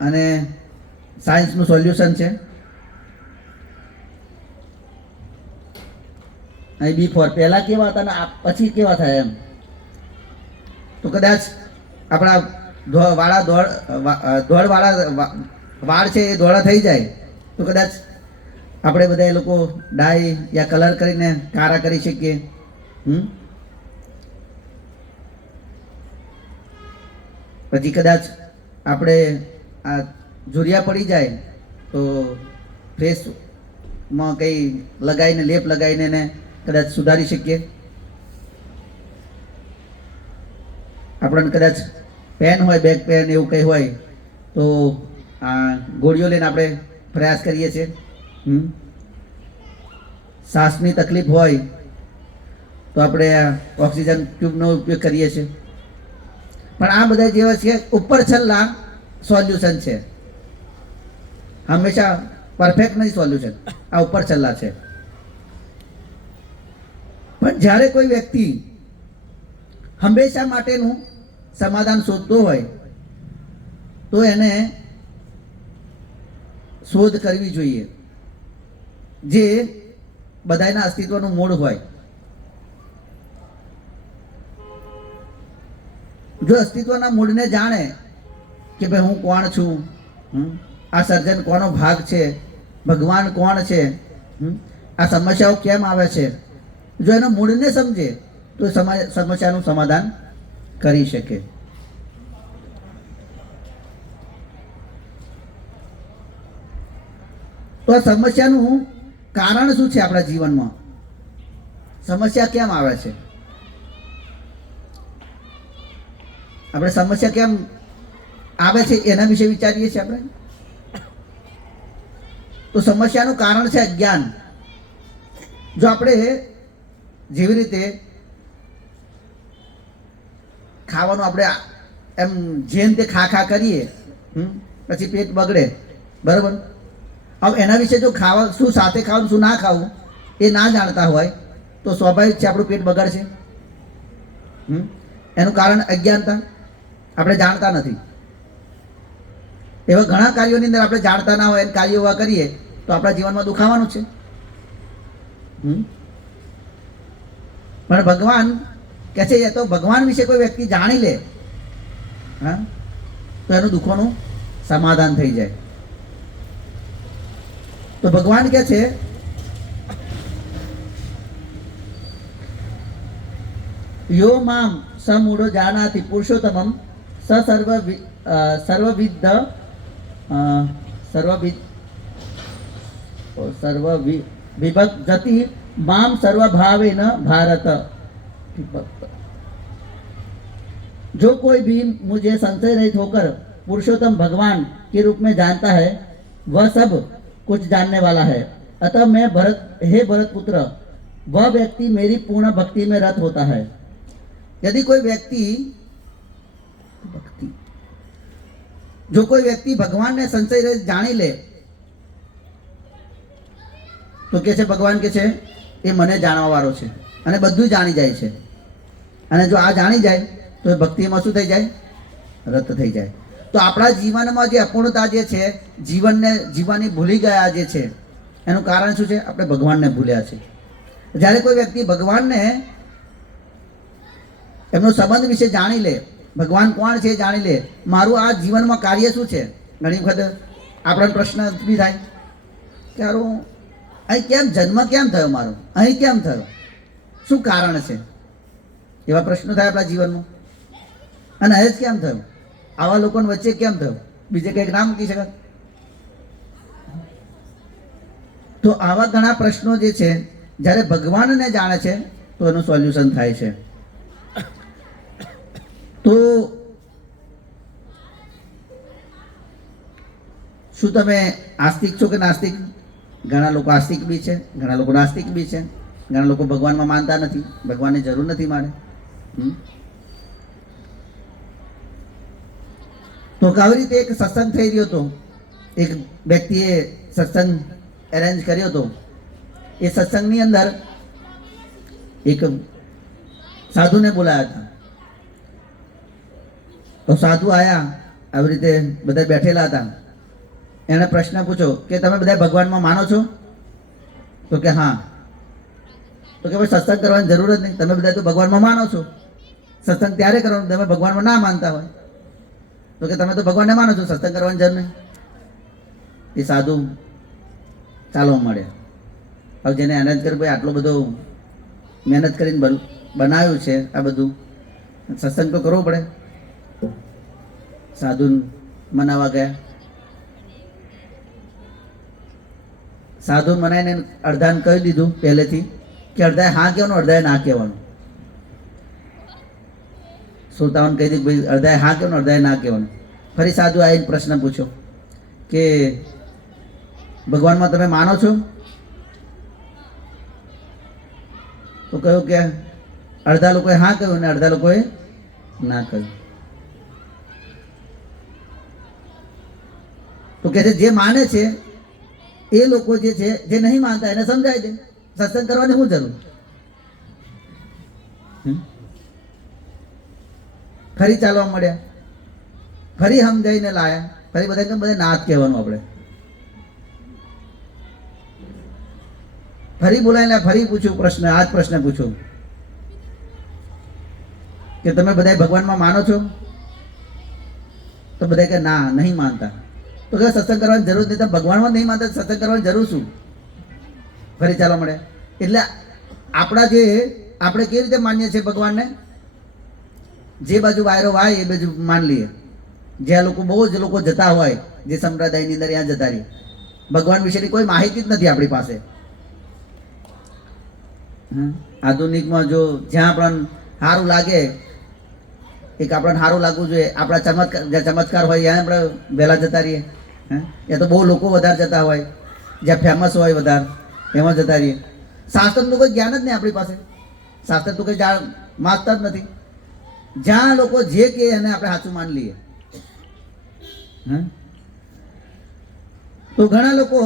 અને સાયન્સનું સોલ્યુશન છે. અહીં બિફોર, પહેલા કેવા હતા ને પછી કેવા થાય એમ. તો કદાચ આપણા વાળ છે એ ધોળા થઈ જાય તો કદાચ આપણે બધા એ લોકો ડાય યા કલર કરીને કાળા કરી શકીએ. પછી કદાચ આપણે આ ઝુરિયા પડી જાય તો ફેસમાં કંઈ લગાવીને, લેપ લગાવીને એને કદાચ સુધારી શકીએ. આપણને કદાચ પેન હોય, બેક પેન એવું કંઈ હોય તો આ ગોળીઓ લઈને આપણે પ્રયાસ કરીએ છીએ. શ્વાસની તકલીફ હોય તો આપણે ઓક્સિજન ટ્યુબનો ઉપયોગ કરીએ છીએ. પણ આ બધા જેવા છે ઉપર છેલ્લા સોલ્યુશન છે, હંમેશા પરફેક્ટ નહીં સોલ્યુશન, આ ઉપર છેલ્લા છે. પણ જ્યારે કોઈ વ્યક્તિ હંમેશા માટેનું સમાધાન શોધતો હોય તો એને શોધ કરવી જોઈએ જે બધાના અસ્તિત્વનું મૂળ હોય. જો અસ્તિત્વના મૂળને જાણે કે ભાઈ હું કોણ છું, આ સર્જન કોનો ભાગ છે, ભગવાન કોણ છે, આ સમસ્યાઓ કેમ આવે છે, જો એનો મૂળને સમજે તો સમસ્યાનું સમાધાન કરી શકે. તો આ સમસ્યાનું કારણ શું છે? આપણા જીવનમાં સમસ્યા કેમ આવે છે? આપણે સમસ્યા કેમ આવે છે એના વિશે વિચારીએ છીએ આપણે. તો સમસ્યાનું કારણ છે અજ્ઞાન. જો આપણે જેવી રીતે ખાવાનું આપણે એમ જેમ તે ખા કરીએ પછી પેટ બગડે, બરાબર. હવે એના વિશે જો ખાવા શું સાથે ખાવું શું ના ખાવું એ ના જાણતા હોય તો સ્વાભાવિક છે આપણું પેટ બગડશે. એનું કારણ અજ્ઞાનતા, આપણે જાણતા નથી. એવા ઘણા કાર્યોની અંદર આપણે જાણતા ના હોય કાર્યો એવા કરીએ તો આપણા જીવનમાં દુખાવાનું છે. પણ ભગવાન કહે છે તો ભગવાન વિશે કોઈ વ્યક્તિ જાણી લે તો એનું દુઃખોનું સમાધાન થઈ જાય. તો ભગવાન કહે છે યો મામ સમૂઢો જાનાતિ પુરુષોત્તમમ વિભક્તિ माम सर्वभावेन भारत. जो कोई भी मुझे संशय रहित होकर पुरुषोत्तम भगवान के रूप में जानता है वह सब कुछ जानने वाला है. अतः मैं भरत पुत्र वह व्यक्ति मेरी पूर्ण भक्ति में रत होता है. यदि कोई व्यक्ति जो कोई व्यक्ति भगवान ने संशय रहित जानी ले તો કે છે ભગવાન કે છે એ મને જાણવા વાળો છે અને બધું જાણી જાય છે. અને જો આ જાણી જાય તો એ ભક્તિમાં શું થઈ જાય? રત થઈ જાય. તો આપણા જીવનમાં જે અપૂર્ણતા જે છે, જીવનને જીવવાની ભૂલી ગયા જે છે, એનું કારણ શું છે? આપણે ભગવાનને ભૂલ્યા છે. જ્યારે કોઈ વ્યક્તિ ભગવાનને એમનો સંબંધ વિશે જાણી લે, ભગવાન કોણ છે જાણી લે, મારું આ જીવનમાં કાર્ય શું છે. ઘણી વખત આપણને પ્રશ્ન બી થાય કે હારું અહીં કેમ જન્મ કેમ થયો, મારો અહીં કેમ થયો, શું કારણ છે? એવા પ્રશ્નો થાય આપણા જીવનમાં. અને અહીં જ કેમ થયું, આવા લોકોની વચ્ચે કેમ થયું, બીજે કંઈક નામ મૂકી શકાય. તો આવા ઘણા પ્રશ્નો જે છે જ્યારે ભગવાનને જાણે છે તો એનું સોલ્યુશન થાય છે. તો શું તમે આસ્તિક છો કે નાસ્તિક? ઘણા લોકો આસ્તિક બી છે, ઘણા લોકો નાસ્તિક બી છે. ઘણા લોકો ભગવાનમાં માનતા નથી, ભગવાનની જરૂર નથી માને. તો આવી રીતે એક સત્સંગ થઈ રહ્યો હતો, એક વ્યક્તિએ સત્સંગ એરેન્જ કર્યો હતો. એ સત્સંગની અંદર એક સાધુને બોલાયા હતા. તો સાધુ આયા, આવી રીતે બધા બેઠેલા હતા. એણે પ્રશ્ન પૂછ્યો કે તમે બધા ભગવાનમાં માનો છો? તો કે હા. તો કે ભાઈ સત્સંગ કરવાની જરૂર જ નહીં, તમે બધા તો ભગવાનમાં માનો છો. સત્સંગ ત્યારે કરવાનું તમે ભગવાનમાં ના માનતા હોય. તો કે તમે તો ભગવાનને માનો છો, સત્સંગ કરવાની જરૂર નહીં. એ સાધુ ચાલવા મળ્યા. હવે જેને અનાજ કરી ભાઈ આટલો બધો મહેનત કરીને બનાવ્યું છે આ બધું, સત્સંગ તો કરવો પડે. સાધુ મનાવા ગયા. સાધુ મનાઈને અડધાને કહી દીધું પહેલેથી કે અડધાએ હા કહેવાનું, અડધાએ ના કહેવાનું. શ્રોતાઓને કહી દીધું ભાઈ અડધાએ હા કહેવાનું, અડધાએ ના કહેવાનું. ફરી સાધુ આવીને પ્રશ્ન પૂછ્યો કે ભગવાનમાં તમે માનો છો? તો કહ્યું કે અડધા લોકોએ હા કહ્યું અને અડધા લોકોએ ના કહ્યું. તો કે છે જે માને છે એ લોકો જે છે, જે નહીં માનતા એને સમજાય દે, સત્સંગ કરવાની શું જરૂર? ફરી ચાલવા મળ્યા, ફરી સમજાઈને લાયા, ફરી બધા કેમ બધા ના જ કહેવાનું આપણે, ફરી બોલાયેલા, ફરી પૂછ્યું પ્રશ્ન, આ જ પ્રશ્ન પૂછ્યો કે તમે બધા ભગવાનમાં માનો છો? તો બધા કે ના, નહીં માનતા. તો કે સત્સંગ કરવાની જરૂર નથી, ભગવાનમાં નહીં માનતા સત્સંગ કરવાની જરૂર શું? ફરી ચાલવા મળ્યા. એટલે આપણા જે આપણે કેવી રીતે માનીએ છીએ ભગવાનને? જે બાજુ વાયરો વાય એ બાજુ માન લઈએ. જ્યાં લોકો બહુ જ લોકો જતા હોય, જે સંપ્રદાયની અંદર ત્યાં જતા રહીએ. ભગવાન વિશેની કોઈ માહિતી જ નથી આપણી પાસે. આધુનિકમાં જો જ્યાં આપણને સારું લાગે, એક આપણને સારું લાગવું જોઈએ, આપણા ચમત્કાર, જ્યાં ચમત્કાર હોય ત્યાં આપણે વહેલા જતા રહીએ. ત્યાં તો બહુ લોકો વધારે જતા હોય, જ્યાં ફેમસ હોય વધારે એમાં જતા રહીએ. શાસ્ત્રનું કોઈ જ્ઞાન જ નહીં આપણી પાસે, શાસ્ત્ર તો કંઈ માગતા જ નથી. જ્યાં લોકો જે કહે એને આપણે સાચું માની લઈએ. તો ઘણા લોકો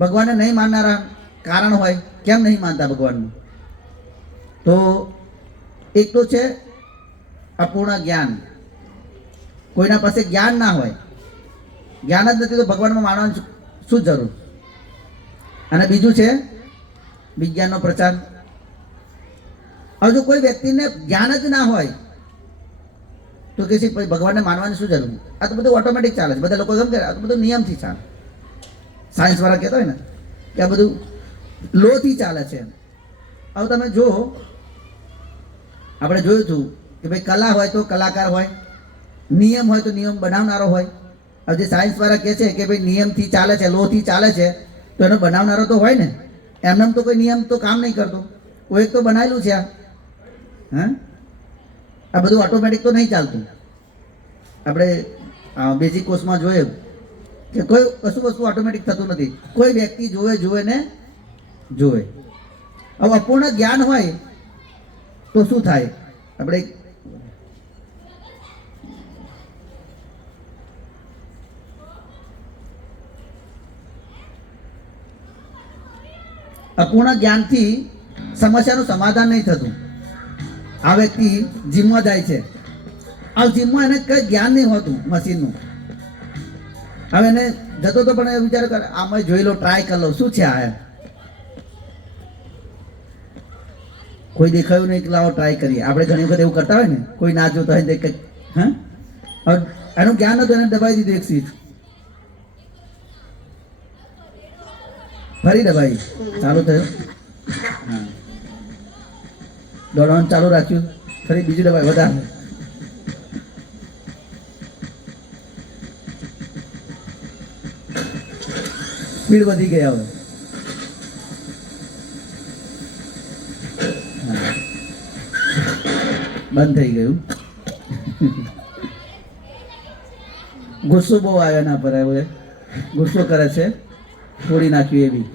ભગવાનને નહીં માનનારા કારણ હોય, કેમ નહીં માનતા ભગવાનનું? તો એક તો છે અપૂર્ણ જ્ઞાન. કોઈના પાસે જ્ઞાન ના હોય, જ્ઞાન જ નથી તો ભગવાનમાં માનવાની શું જરૂર? અને બીજું છે વિજ્ઞાનનો પ્રચાર. હવે જો કોઈ વ્યક્તિને જ્ઞાન જ ના હોય તો કે છે ભગવાનને માનવાની શું જરૂર? આ તો બધું ઓટોમેટિક ચાલે છે. બધા લોકો કેમ કરે? આ તો બધું નિયમથી ચાલે. સાયન્સ વાળા કહેતા હોય ને કે આ બધું લોથી ચાલે છે. હવે તમે જો, આપણે જોયું હતું કે ભાઈ કલા હોય તો કલાકાર હોય, નિયમ હોય તો નિયમ બનાવનારો હોય. હવે જે સાયન્સ વાળા કહે છે કે ભાઈ નિયમથી ચાલે છે, લોથી ચાલે છે, તો એનો બનાવનારો તો હોય ને. એમને તો કોઈ નિયમ તો કામ નહીં કરતો, કોઈ એક તો બનાવેલું છે. આ બધું ઓટોમેટિક તો નહીં ચાલતું. આપણે બેઝિક કોર્સમાં જોઈએ કે કોઈ કશું વસ્તુ ઓટોમેટિક થતું નથી. કોઈ વ્યક્તિ જોવે ને જોવે. હવે અપૂર્ણ જ્ઞાન હોય તો શું થાય? આપણે અપૂર્ણ જ્ઞાનથી સમસ્યાનું સમાધાન નહીં થતું. આ વ્યક્તિ જીમમાં જાય છે, આ જીમમાં એને કંઈ જ્ઞાન નહીં હોતું મશીનનું. હવે એને જતો તો પણ એ વિચાર કરે આમાં જોઈ લો, ટ્રાય કરી લો, શું છે આ? કોઈ દેખાયું નહીં કે લાવો ટ્રાય કરીએ. આપણે ઘણી વખત એવું કરતા હોય ને, કોઈ ના જોતા હોય કંઈક. હવે એનું જ્ઞાન હતું, એને દબાવી દીધું એક સીટ, ફરી દબાઈ, ચાલુ થયું. દોડવાનું ચાલુ રાખ્યું, ફરી બીજું દબાઈ, વધારે. સ્પીડ વધી ગઈ. હવે બંધ થઈ ગયું. ગુસ્સો બહુ આવ્યો ના પર, હવે ગુસ્સો કરે છે, તોડી નાખ્યું એ બી.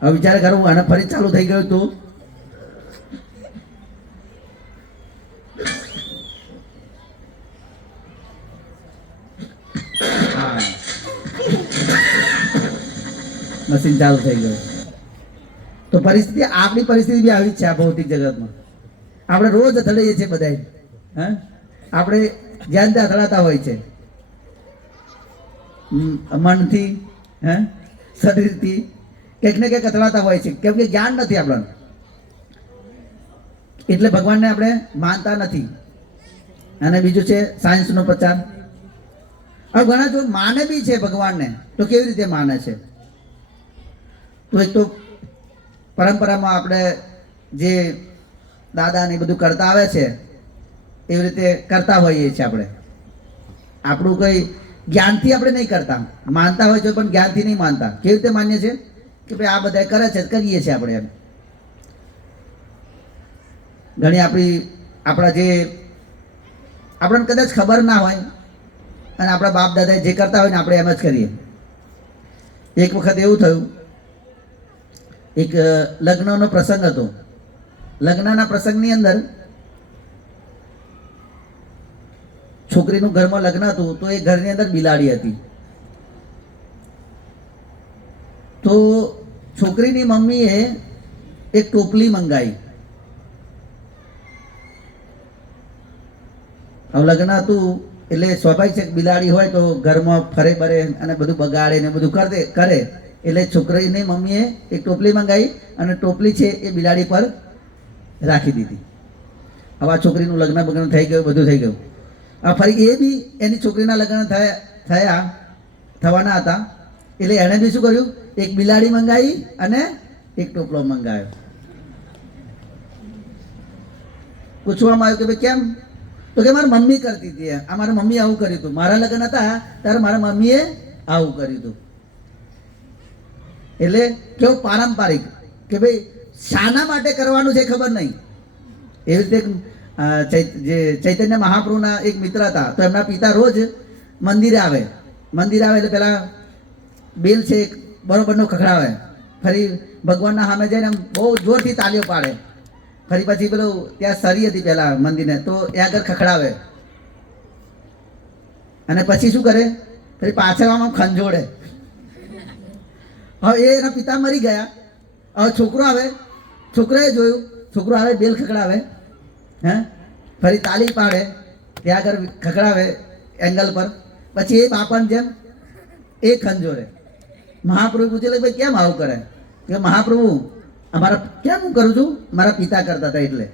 હવે વિચાર કરું આને ફરી ચાલુ થઈ ગયું તો મશીન ચાલુ થઈ ગયું. તો પરિસ્થિતિ, આપણી પરિસ્થિતિ બી આવી જ છે આ ભૌતિક જગતમાં. આપણે રોજ અથડાઈએ છીએ બધા. આપણે જ્યાં ત્યાં અથડાતા હોય છે, મનથી, શરીરથી કંઈક ને કંઈક અથડાતા હોય છે, કેમ કે જ્ઞાન નથી આપણને. એટલે ભગવાનને આપણે માનતા નથી. અને બીજું છે સાયન્સનો પ્રચાર. હવે ઘણા જો માને બી છે ભગવાનને, તો કેવી રીતે માને છે? તો એક તો પરંપરામાં આપણે જે દાદા ને બધું કરતા આવે છે એવી રીતે કરતા હોઈએ છીએ. આપણે આપણું કંઈ જ્ઞાનથી આપણે નહીં કરતા, માનતા હોય છે પણ જ્ઞાનથી નહીં માનતા. કેવી રીતે માનીએ છીએ કે ભાઈ આ બધા કરે છે, કરીએ છીએ આપણે. એમ ઘણી આપણા જે આપણને કદાચ ખબર ના હોય અને આપણા બાપ દાદા જે કરતા હોય ને આપણે એમ જ કરીએ. એક વખત એવું થયું, એક લગ્નનો પ્રસંગ હતો. લગ્નના પ્રસંગની અંદર છોકરીનું ઘરમાં લગ્ન હતું, તો એ ઘરની અંદર બિલાડી હતી. તો છોકરીની મમ્મીએ એક ટોપલી મંગાવી. હવે લગ્ન હતું એટલે સ્વાભાવિક છે કે બિલાડી હોય તો ઘરમાં ફરે બરે અને બધું બગાડે ને બધું કરે. એટલે છોકરીની મમ્મીએ એક ટોપલી મંગાવી અને ટોપલી છે એ બિલાડી પર રાખી દીધી. હવે આ છોકરીનું લગ્ન થઈ ગયું, બધું થઈ ગયું. આ ફરી એ બી એની છોકરીના લગ્ન થવાના હતા, એટલે એણે બી શું કર્યું, એક બિલાડી મંગાવી અને એક ટોપલો મંગાવ્યો. પૂછવામાં આવ્યું કે ભાઈ કેમ? તો કે મારી મમ્મી કરતી હતી, મારા મમ્મી આવું કર્યું હતું, મારા લગ્ન હતા ત્યારે મારા મમ્મીએ આવું કર્યું હતું. એટલે કેવું પારંપરિક કે ભાઈ શાના માટે કરવાનું છે ખબર નહીં. એવી રીતે જે ચૈતન્ય મહાપ્રભુના એક મિત્ર હતા, તો એમના પિતા રોજ મંદિરે આવે એટલે પેલા બેલ છે બરોબરનો ખખડાવે, ફરી ભગવાનના સામે જઈને બહુ જોરથી તાલીઓ પાડે, ફરી પછી પેલું ત્યાં સરી હતી પહેલા મંદિરને, તો એ આગળ ખખડાવે અને પછી શું કરે, ફરી પાછળ આમાં ખંજોડે. હવે એના પિતા મરી ગયા. હવે છોકરાએ જોયું, છોકરો આવે બેલ ખખડાવે, ફરી તાલી પાડે, ત્યાં આગળ ખખડાવે એંગલ પર, પછી એ બાપાને જેમ એ ખંજોડે. મહાપ્રભુ પૂછે ભાઈ કેમ આવું કરે? કે મહાપ્રભુ અમારા કેમ હું કરું છું? મારા પિતા કરતા હતા એટલે.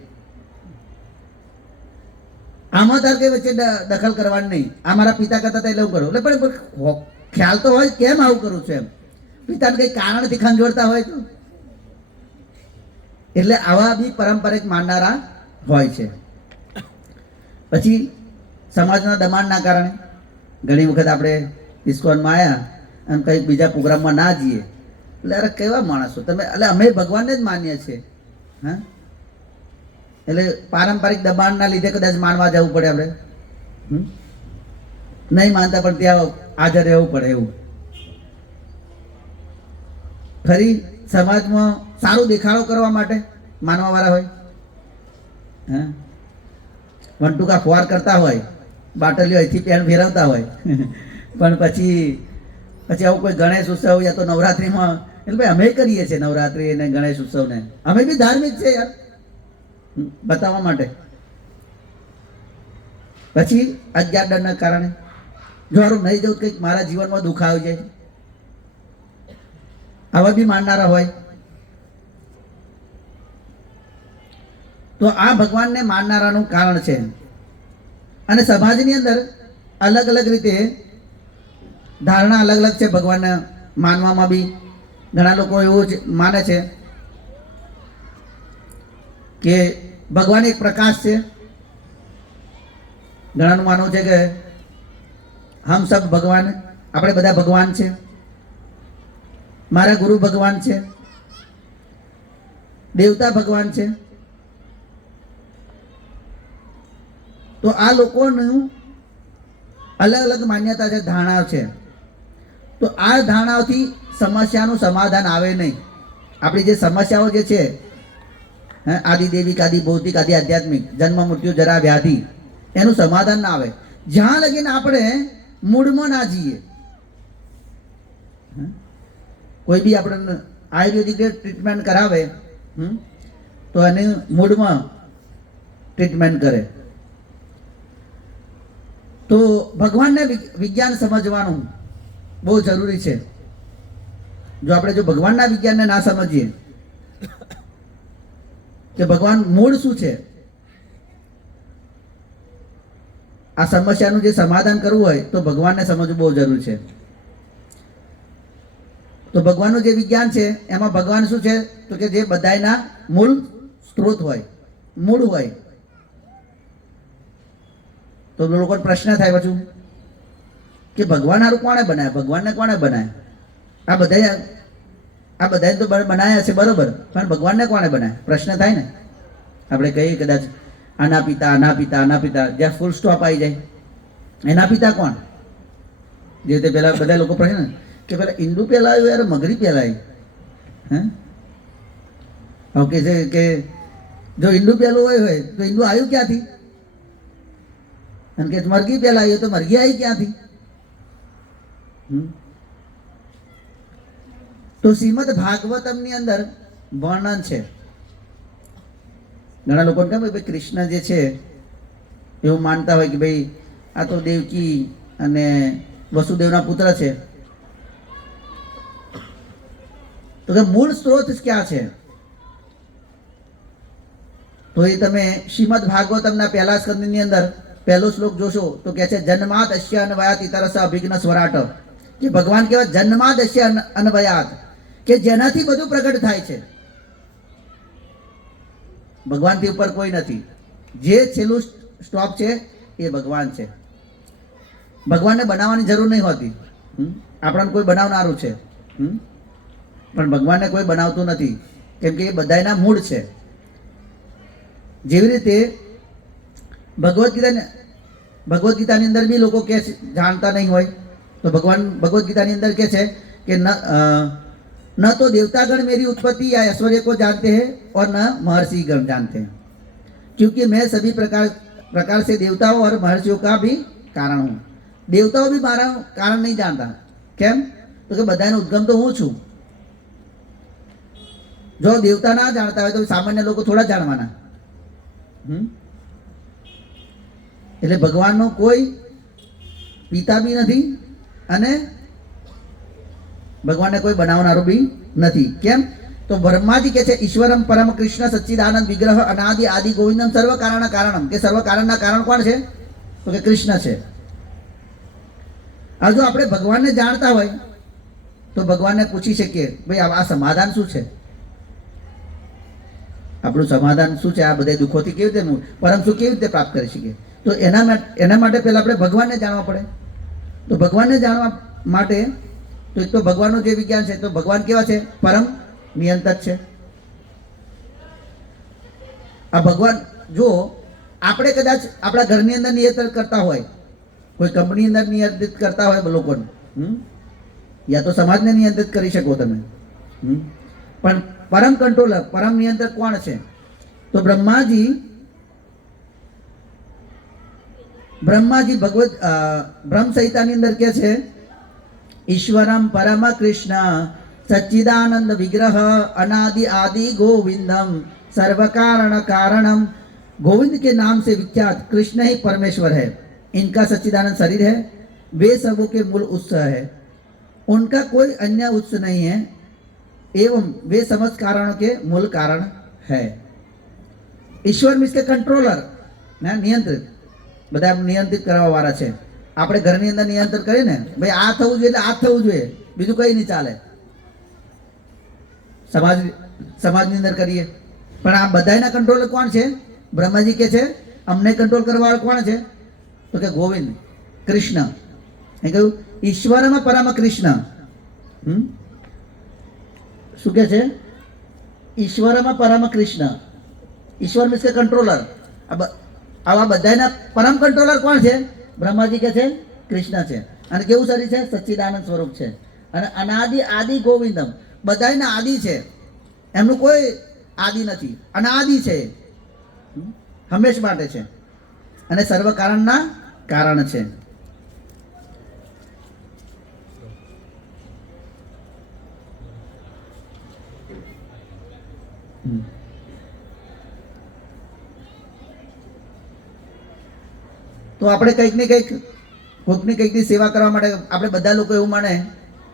આમાં તાર કઈ વચ્ચે દખલ કરવાની નહીં, આ મારા પિતા કરતા હતા એટલે હું કરું. એટલે પણ ખ્યાલ તો હોય કેમ આવું કરું છું એમ. પિતાને કઈ કારણથી ખંજોડતા હોય તો, એટલે આવા બી પારંપરિક માનનારા હોય છે. પછી સમાજના દબાણના કારણે ઘણી વખત આપણે ઇસ્કોનમાં આવ્યા અને કંઈક બીજા પ્રોગ્રામમાં ના જઈએ, એટલે અરે કેવા માણસો તમે, એટલે અમે ભગવાનને જ માનીએ છીએ. એટલે પારંપરિક દબાણના લીધે કદાચ માનવા જવું પડે, આપણે નહીં માનતા પણ ત્યાં હાજર રહેવું પડે એવું. ફરી સમાજમાં સારું દેખાડો કરવા માટે માનવા વાળા હોય, વંટુકા ફોર કરતા હોય, બાટલીઓ અહીંથી પેન ફેરવતા હોય, પણ પછી આવું કોઈ ગણેશ ઉત્સવ યા તો નવરાત્રિમાં, એટલે ભાઈ અમે કરીએ છીએ નવરાત્રિ અને ગણેશ ઉત્સવને, અમે બી ધાર્મિક છે યાર, બતાવવા માટે. પછી અજ્ઞાન ડરના કારણે જો હારું નહીં જવું, કંઈક મારા જીવનમાં દુઃખ આવી જાય, આવા બી માનનારા હોય. તો આ ભગવાનને માનનારાનું કારણ છે. અને સમાજની અંદર અલગ અલગ રીતે ધારણા અલગ અલગ છે ભગવાનને માનવામાં બી. ઘણા લોકો એવું જ માને છે કે ભગવાન એક પ્રકાશ છે. ઘણાનું માનવું છે કે હમ સબ ભગવાન, આપણે બધા ભગવાન છે, મારા ગુરુ ભગવાન છે, દેવતા ભગવાન છે. તો આ લોકોનું અલગ અલગ માન્યતા છે, ધારણા છે. તો આ ધારણાઓથી સમસ્યાનું સમાધાન આવે નહીં. આપણી જે સમસ્યાઓ જે છે, આદિ દૈવિક, આદિ ભૌતિક, આદિ આધ્યાત્મિક, જન્મ મૃત્યુ જરા વ્યાધિ, એનું સમાધાન ના આવે જ્યાં લગીને આપણે મૂળમાં ના જઈએ. કોઈ બી આપણે આયુર્વેદિક ટ્રીટમેન્ટ કરાવે તો એને મૂળમાં ટ્રીટમેન્ટ કરે. તો ભગવાનને વિજ્ઞાન સમજવાનું બહુ જરૂરી છે. જો આપણે ભગવાનના વિજ્ઞાનને ના સમજીએ કે ભગવાન મૂળ શું છે, આ સમસ્યાનું જે સમાધાન કરવું હોય તો ભગવાનને સમજવું બહુ જરૂરી છે. તો ભગવાનનું જે વિજ્ઞાન છે એમાં ભગવાન શું છે તો કે જે બધાયના મૂળ સ્ત્રોત હોય, મૂળ હોય. તો લોકોને પ્રશ્ન થાય પાછું કે ભગવાન હારું કોણે બનાવ્યા, ભગવાનને કોણે બનાવ્યા? આ બધા તો બનાવ્યા છે બરોબર, પણ ભગવાનને કોણે બનાવ્યા? પ્રશ્ન થાય ને. આપણે કહીએ કદાચ આના પિતા, આના પિતા, આના પિતા, જ્યાં ફૂલ સ્ટોપ આવી જાય, એના પિતા કોણ? જે રીતે પેલા બધા લોકો પ્રશ્ન કે પેલા ઈંડું પહેલા આવ્યું યાર મગરી પહેલા આવી? હે ઓકે છે કે જો ઈંડું પહેલું હોય તો ઈંડું આવ્યું ક્યાંથી? અને કે મરઘી પહેલા આવી તો મરઘી આવી ક્યાંથી? તો શ્રીમદ ભાગવતમની અંદર વર્ણન છે. ઘણા લોકોને કેમ ભાઈ કૃષ્ણ જે છે એવું માનતા હોય કે ભાઈ આ તો દેવકી અને વસુદેવના પુત્ર છે. તો કે મૂળ સ્ત્રોત ક્યાં છે? તો એ તમે શ્રીમદ ભાગવતમના પહેલા સ્કંદની અંદર પહેલો શ્લોક જોશો તો કહે છે જન્માદ અસ્ય અન્વયાત ઇતરસ અભિઘ્ન સ્વરાટ, કે ભગવાન કહેવાય જન્માદ અસ્ય અન્વયાત, કે જેનાથી બધું પ્રગટ થાય છે. ભગવાનથી ઉપર કોઈ નથી. જે છેલ્લું સ્ટોપ છે એ ભગવાન છે. ભગવાનને બનાવવાની જરૂર નહીં હોતી. આપણને કોઈ બનાવનારું છે, પણ ભગવાનને કોઈ બનાવતું નથી, કેમ કે એ બધાના મૂળ છે. જેવી રીતે ભગવદ્ ગીતાની અંદર બી લોકો કે જાણતા નહીં હોય તો ભગવાન ભગવદ્ ગીતાની અંદર કે છે કે न तो देवतागण मेरी उत्पत्ति या ऐश्वर्य को जानते हैं और न महर्षि गण जानते हैं, क्योंकि मैं सभी प्रकार से देवताओं और महर्षियों का भी कारण हूँ. देवताओं भी मारा कारण नहीं जानता. केम? तो कि बधानो उद्गम तो हूँ छूं. जो देवता ना जानता हो तो सामान्य लोग थोड़ा जानवाना. એટલે ભગવાનનો કોઈ પિતા બી નથી અને ભગવાનને કોઈ બનાવનારો બી નથી. કેમ? તો બ્રહ્માજી કે છે ઈશ્વરમ પરમ કૃષ્ણ સચ્ચિદાનંદ વિગ્રહ અનાદિ આદિ ગોવિંદમ સર્વ કારણ કારણમ, કે સર્વ કારણના કારણ કોણ છે? તો કે કૃષ્ણ છે. આ જો આપણે ભગવાનને જાણતા હોય તો ભગવાનને પૂછી શકીએ ભાઈ આ સમાધાન શું છે? આપણું સમાધાન શું છે? આ બધા દુઃખોથી કેવી રીતે પરમ સુખ કેવી રીતે પ્રાપ્ત કરી શકીએ? તો એના માટે પહેલા આપણે ભગવાનને જાણવા પડે. તો ભગવાનને જાણવા માટે તો એક તો ભગવાનનું જે વિજ્ઞાન છે, તો ભગવાન કેવા છે? પરમ નિયંત્રક છે. આ ભગવાન જો આપણે કદાચ આપણા ઘરની અંદર નિયંત્રણ કરતા હોય, કોઈ કંપની અંદર નિયંત્રિત કરતા હોય લોકોને, યા તો સમાજને નિયંત્રિત કરી શકો તમે, પણ પરમ કંટ્રોલર પરમ નિયંત્રક કોણ છે? તો બ્રહ્માજી ભગવદ બ્રહ્મ સંહિતાની અંદર કે છે ઈશ્વરમ પરમ કૃષ્ણ सच्चिदानंद विग्रह अनादि आदि गोविंदम सर्व कारण कारणम. गोविंद के नाम से विख्यात कृष्ण ही परमेश्वर है. इनका सच्चिदानंद शरीर है, वे सबों के मूल उत्स है, उनका कोई अन्य उत्स नहीं है, एवं वे समस्त कारणों के मूल कारण है. ईश्वर मीन्स के कंट्रोलर, नियंत्रित, બધા નિયંત્રિત કરવા વાળા છે. આપણે ઘરની અંદર નિયંત્રણ કરીએ ને ભાઈ આ થવું જોઈએ એટલે આ થવું જોઈએ, બીજું કંઈ નહીં ચાલે. સમાજની અંદર કરીએ પણ આ બધાના કંટ્રોલર કોણ છે? બ્રહ્માજી કે છે અમને કંટ્રોલ કરવા વાળો કોણ છે? તો કે ગોવિંદ કૃષ્ણ. એ કહ્યું ઈશ્વરમાં પરમ કૃષ્ણ. શું કે છે? ઈશ્વરમાં પરમ કૃષ્ણ. ઈશ્વર મીન્સ કે કંટ્રોલર. આવા બધાના પરમ કંટ્રોલર કોણ છે? બ્રહ્માજી કે છે કૃષ્ણ છે. અને કેવું શરીર છે? સચ્ચિદાનંદ સ્વરૂપ છે. અને અનાદિ આદિ ગોવિંદમ, બધાના આદિ છે, એમનું કોઈ આદિ નથી, અનાદિ છે, હંમેશ માટે છે, અને સર્વ કારણના કારણ છે. તો આપણે કંઈક ને કંઈક કોઈકની કંઈકની સેવા કરવા માટે આપણે બધા લોકો એવું માને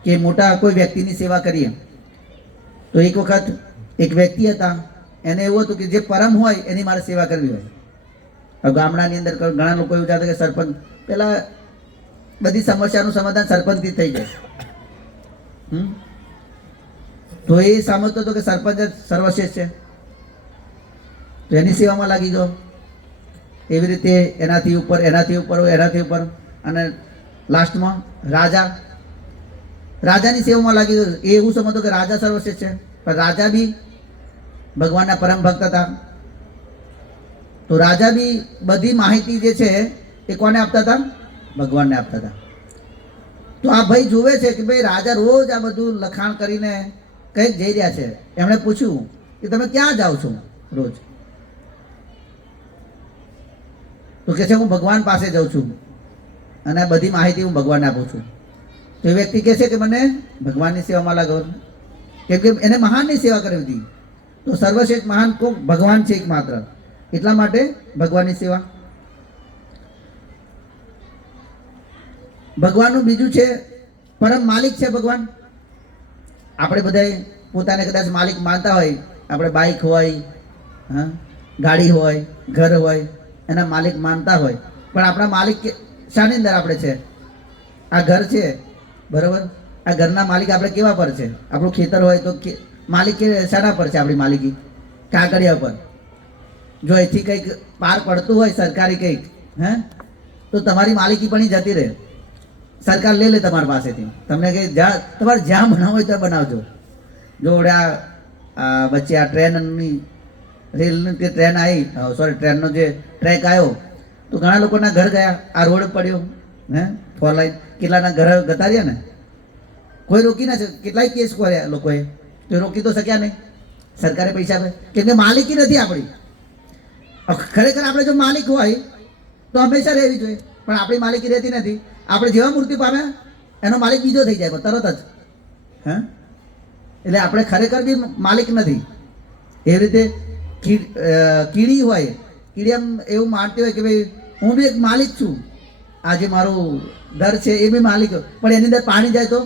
કે મોટા કોઈ વ્યક્તિની સેવા કરીએ. તો એક વખત એક વ્યક્તિ હતા, એને એવું હતું કે જે પરમ હોય એની મારે સેવા કરવી હોય. ગામડાની અંદર ઘણા લોકો એવું ચાહતા કે સરપંચ પેલા બધી સમસ્યાનું સમાધાન સરપંચથી થઈ જાય. તો એ સમજતો હતો કે સરપંચ જ સર્વશ્રેષ્ઠ છે, તો એની સેવામાં લાગી ગયો. એવી રીતે એનાથી ઉપર અને લાસ્ટમાં રાજાની સેવામાં લાગી ગયો. એ એવું સમજતો કે રાજા સર્વશ્રેષ્ઠ છે, પણ રાજા બી ભગવાનના પરમ ભક્ત હતા. તો રાજા બી બધી માહિતી જે છે એ કોને આપતા હતા? ભગવાનને આપતા હતા. તો આ ભાઈ જુએ છે કે ભાઈ રાજા રોજ આ બધું લખાણ કરીને કંઈક જઈ રહ્યા છે. એમણે પૂછ્યું કે તમે ક્યાં જાઓ છો રોજ? તો કહે છે હું ભગવાન પાસે જાઉં છું અને આ બધી માહિતી હું ભગવાનને આપું છું. તો એ વ્યક્તિ કહે છે કે મને ભગવાનની સેવામાં લાગો, કેમ કે એને મહાનની સેવા કરવી હતી. તો સર્વશ્રેષ્ઠ મહાન કોણ? ભગવાન છે એકમાત્ર, એટલા માટે ભગવાનની સેવા. ભગવાનનું બીજું છે પરમ માલિક છે ભગવાન. આપણે બધા પોતાને કદાચ માલિક માનતા હોય, આપણે બાઇક હોય, હા, ગાડી હોય, ઘર હોય, એના માલિક માનતા હોય, પણ આપણા માલિક શાની અંદર આપણે છે? આ ઘર છે, બરાબર? આ ઘરના માલિક આપણે કેવા પર છે? આપણું ખેતર હોય તો માલિક શાના પર છે? આપણી માલિકી કાગળિયા પર. જો એથી કંઈક પાર પડતું હોય સરકારી કંઈક, હે, તો તમારી માલિકી પણ જતી રહે. સરકાર લે લે તમારી પાસેથી. તમને કે જ્યાં તમારે જ્યાં બનાવવું હોય ત્યાં બનાવજો. જો આ વચ્ચે આ ટ્રેનની રેલની તે ટ્રેન આવી, સોરી ટ્રેનનો જે ટ્રેક આવ્યો, તો ઘણા લોકોના ઘર ગયા. આ રોડ પડ્યો, હે, 4 લાઈન, કેટલાના ઘર ગતા રહ્યા ને. કોઈ રોકી ના શકે. કેટલાય કેસ કર્યા લોકોએ, તો રોકી તો શક્યા નહીં. સરકારે પૈસા આપે, કેમ કે માલિકી નથી આપણી. ખરેખર આપણે જો માલિક હોય તો હંમેશા રહેવી જોઈએ, પણ આપણી માલિકી રહેતી નથી. આપણે જેવા મૃત્યુ પામ્યા એનો માલિક બીજો થઈ જાય તરત જ, હા. એટલે આપણે ખરેખર બી માલિક નથી. એવી રીતે કીડી હોય, કીડી એમ એવું માનતી હોય કે ભાઈ હું બી એક માલિક છું, આ જે મારું ઘર છે એ બી માલિક, પણ એની અંદર પાણી જાય તો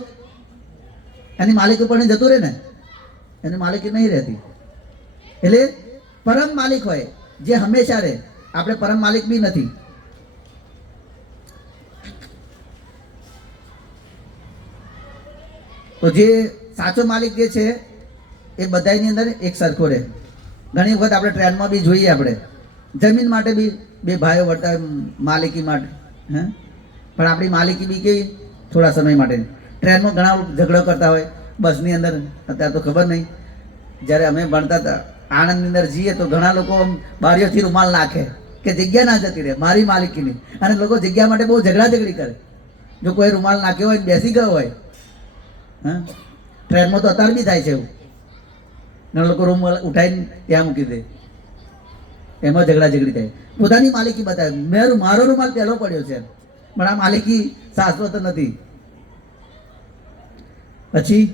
એની માલિકી પણ જતું રહે ને, એની માલિકી નહીં રહેતી. એટલે પરમ માલિક હોય જે હંમેશા રહે. આપણે પરમ માલિક બી નથી. તો જે સાચો માલિક જે છે એ બધાની અંદર એક સરખો રહે. ઘણી વખત આપણે ટ્રેનમાં બી જોઈએ, આપણે જમીન માટે બી બે ભાઈઓ વળતા માલિકી માટે, હે, પણ આપણી માલિકી બી કેવી? થોડા સમય માટે. ટ્રેનમાં ઘણા ઝઘડો કરતા હોય, બસની અંદર. અત્યારે તો ખબર નહીં, જ્યારે અમે ભણતા હતા આણંદની અંદર જઈએ તો ઘણા લોકો બારીઓથી રૂમાલ નાખે કે જગ્યા ના જતી રહે મારી માલિકીની, અને લોકો જગ્યા માટે બહુ ઝઘડી કરે. જો કોઈ રૂમાલ નાખ્યો હોય બેસી ગયો હોય, હા, ટ્રેનમાં તો અત્યારે બી થાય છે એવું. ઘણા લોકો રૂમ ઉઠાવીને ત્યાં મૂકી દે, એમાં ઝઘડી થાય. પોતાની માલિકી બતાવે, મારો રૂમાલ પહેલો પડ્યો છે, પણ આ માલિકી શાશ્વત નથી. પછી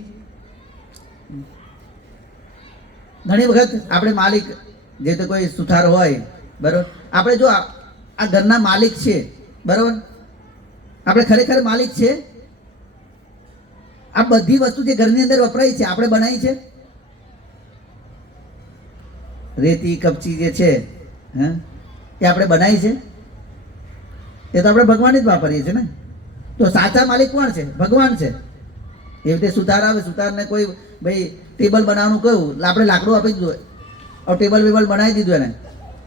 ઘણી વખત આપણે માલિક જે તો કોઈ સુથાર હોય, બરાબર, આપણે જો આ ઘરના માલિક છે, બરાબર, આપણે ખરેખર માલિક છે. આ બધી વસ્તુ જે ઘરની અંદર વપરાય છે આપણે બનાવી છે. રેતી કપચી જે છે, હા, એ આપણે બનાવી છે. એ તો આપણે ભગવાન જ વાપરીએ છીએ ને. તો સાચા માલિક કોણ છે? ભગવાન છે. એવી રીતે સુતાર આવે, સુતારને કોઈ ભાઈ ટેબલ બનાવવાનું કહ્યું, આપણે લાકડું આપી દીધું, ટેબલ વેબલ બનાવી દીધું એને,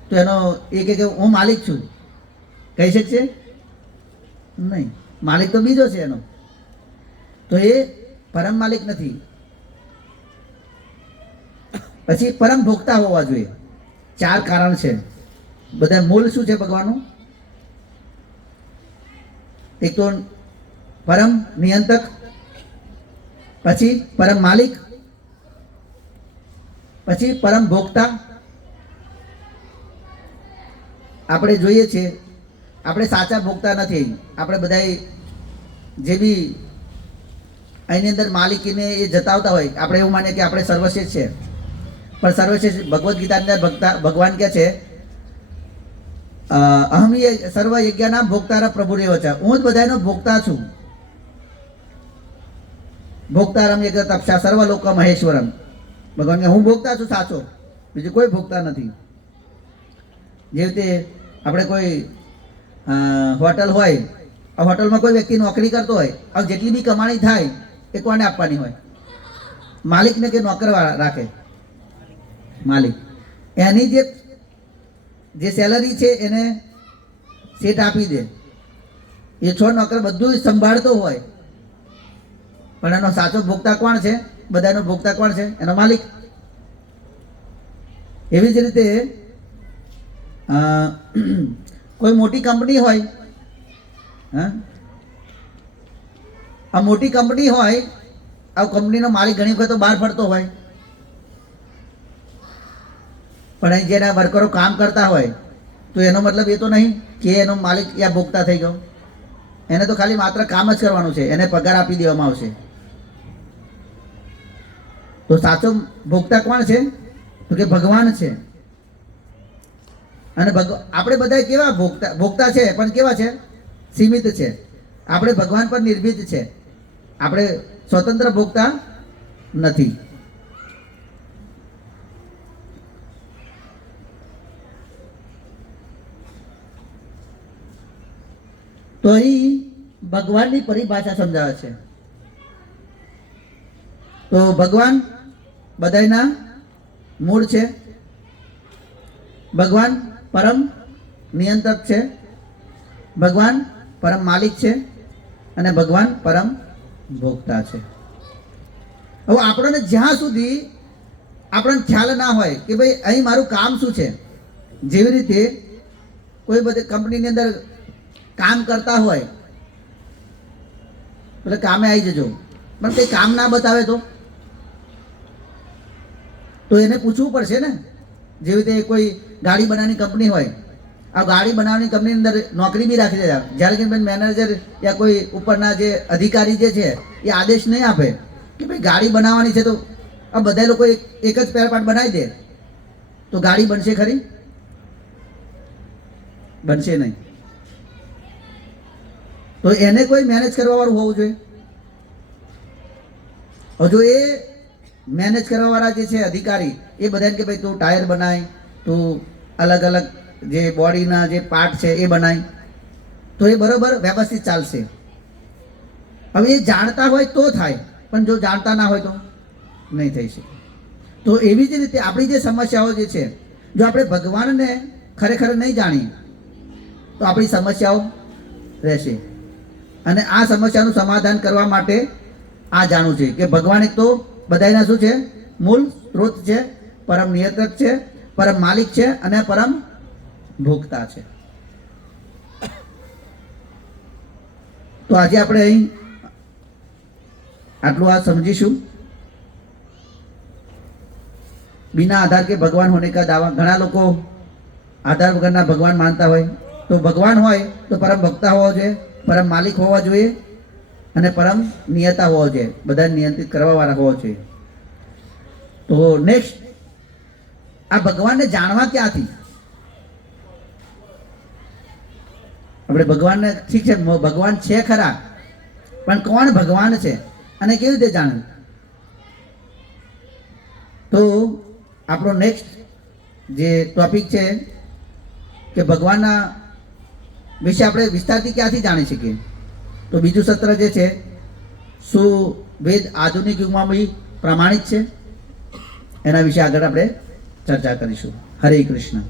તો એનો એ કે હું માલિક છું કહી શકશે નહીં. માલિક તો બીજો છે એનો. તો એ પરમ માલિક નથી. પછી પરમ ભોગતા હોવા જોઈએ. 4 કારણ છે. બધા મૂળ શું છે ભગવાનનું? એક તો પરમ નિયંત્રક, પછી પરમ માલિક, પછી પરમ ભોગતા. આપણે જોઈએ છીએ આપણે સાચા ભોગતા નથી. આપણે બધા જે બી એની અંદર માલિકીને એ જતાવતા હોય, આપણે એવું માનીએ કે આપણે સર્વશ્રેષ્ઠ છે, પણ સર્વશ્રેષ્ઠ ભગવદ્ ગીતાની અંદર ભગવાન કહે છે અહમ સર્વ યજ્ઞાના ભોગતારા પ્રભુરેવ છે. હું જ બધાનો ભોગતા છું. ભોગતારમ એક તપસા સર્વ લોક મહેશ્વરમ. ભગવાન કે હું ભોગતા છું સાચો, બીજું કોઈ ભોગતા નથી. જે રીતે આપણે કોઈ હોટલ હોય, આ હોટલમાં કોઈ વ્યક્તિ નોકરી કરતો હોય, હવે જેટલી બી કમાણી થાય એ કોને આપવાની હોય? માલિકને કે નોકર રાખે? માલિક. એની જે સેલરી છે એને સેટ આપી દે. એ 6 નોકર બધું સંભાળતો હોય, પણ એનો સાચો ભોગતા કોણ છે? બધાનો ભોગતા કોણ છે? એનો માલિક. એવી જ રીતે કોઈ મોટી કંપની હોય, હા, આ મોટી કંપની હોય, આ કંપનીનો માલિક ઘણી વખત તો બહાર ફરતો હોય, પણ અહીં જેના વર્કરો કામ કરતા હોય તો એનો મતલબ એ તો નહીં કે એનો માલિક યા ભોગતા થઈ ગયો. એને તો ખાલી માત્ર કામ જ કરવાનું છે, એને પગાર આપી દેવામાં આવશે. તો સાચો ભોગતા કોણ છે? તો કે ભગવાન છે. અને આપણે બધા કેવા ભોગતા છે, પણ કેવા છે? સીમિત છે. આપણે ભગવાન પર નિર્ભીત છે, આપણે સ્વતંત્ર ભોગતા નથી. તો અહીં ભગવાનની પરિભાષા સમજાવે છે. તો ભગવાન બધાના મૂળ છે, ભગવાન પરમ નિયંત્રક છે, ભગવાન પરમ માલિક છે અને ભગવાન પરમ ભોગતા છે. હવે આપણને જ્યાં સુધી આપણને ખ્યાલ ના હોય કે ભાઈ અહીં મારું કામ શું છે, જેવી રીતે કોઈ બધી કંપનીની અંદર કામ કરતા હોય એટલે કામે આવી જજો, પણ કંઈ કામ ના બતાવે તો એને પૂછવું પડશે ને. જેવી રીતે કોઈ ગાડી બનાવવાની કંપની હોય, આ ગાડી બનાવવાની કંપનીની અંદર નોકરી બી રાખી દેતા, જ્યારે કે મેનેજર યા કોઈ ઉપરના જે અધિકારી જે છે એ આદેશ નહીં આપે કે ભાઈ ગાડી બનાવવાની છે, તો આ બધા લોકો એક જ સ્પેર પાર્ટ બનાવી દે તો ગાડી બનશે ખરી? બનશે નહીં. તો એને કોઈ મેનેજ કરવા વાળું હોવું જોઈએ. જો એ મેનેજ કરવા વાળા જે છે અધિકારી, એ બધાને કે ભાઈ તું ટાયર બનાય, તું અલગ અલગ જે બોડીના જે પાર્ટ છે એ બનાય, તો એ બરોબર વ્યવસ્થિત ચાલશે. હવે એ જાણતા હોય તો થાય, પણ જો જાણતા ના હોય તો નહીં થઈ શકે. તો એવી જ રીતે આપણી જે સમસ્યાઓ જે છે, જો આપણે ભગવાનને ખરેખર નહીં જાણીએ તો આપણી સમસ્યાઓ રહેશે. અને આ સમસ્યાનું સમાધાન કરવા માટે આ જાણવું છે કે ભગવાન એક તો બધાના શું છે? મૂળ સ્ત્રોત છે, પરમ નિયંત્રક છે, પરમ માલિક છે અને પરમ ભોગતા છે. તો આજે આપણે અહીં આટલું આ સમજીશું. बिना आधार के भगवान होने का दावा, घણા લોકો આધાર વગરના ભગવાન માનતા હોય. તો ભગવાન હોય તો પરમ ભક્તા હોવો જોઈએ, પરમ માલિક હોવા જોઈએ અને પરમ નિયતા હોવો જોઈએ, બધા નિયંત્રિત કરવા વાળા હોવો જોઈએ. તો નેક્સ્ટ, આ ભગવાનને જાણવા ક્યાંથી? આપણે ભગવાનને ઠીક છે, ભગવાન છે ખરા, પણ કોણ ભગવાન છે અને કેવી રીતે જાણવું? તો આપણો નેક્સ્ટ જે ટોપિક છે કે ભગવાનના વિશે આપણે વિસ્તારથી ક્યાંથી જાણી શકીએ? તો બીજું સત્ર જે છે, શું વેદ આધુનિક યુગમાં બી પ્રમાણિત છે, એના વિશે આગળ આપણે ચર્ચા કરીશું. હરે કૃષ્ણ.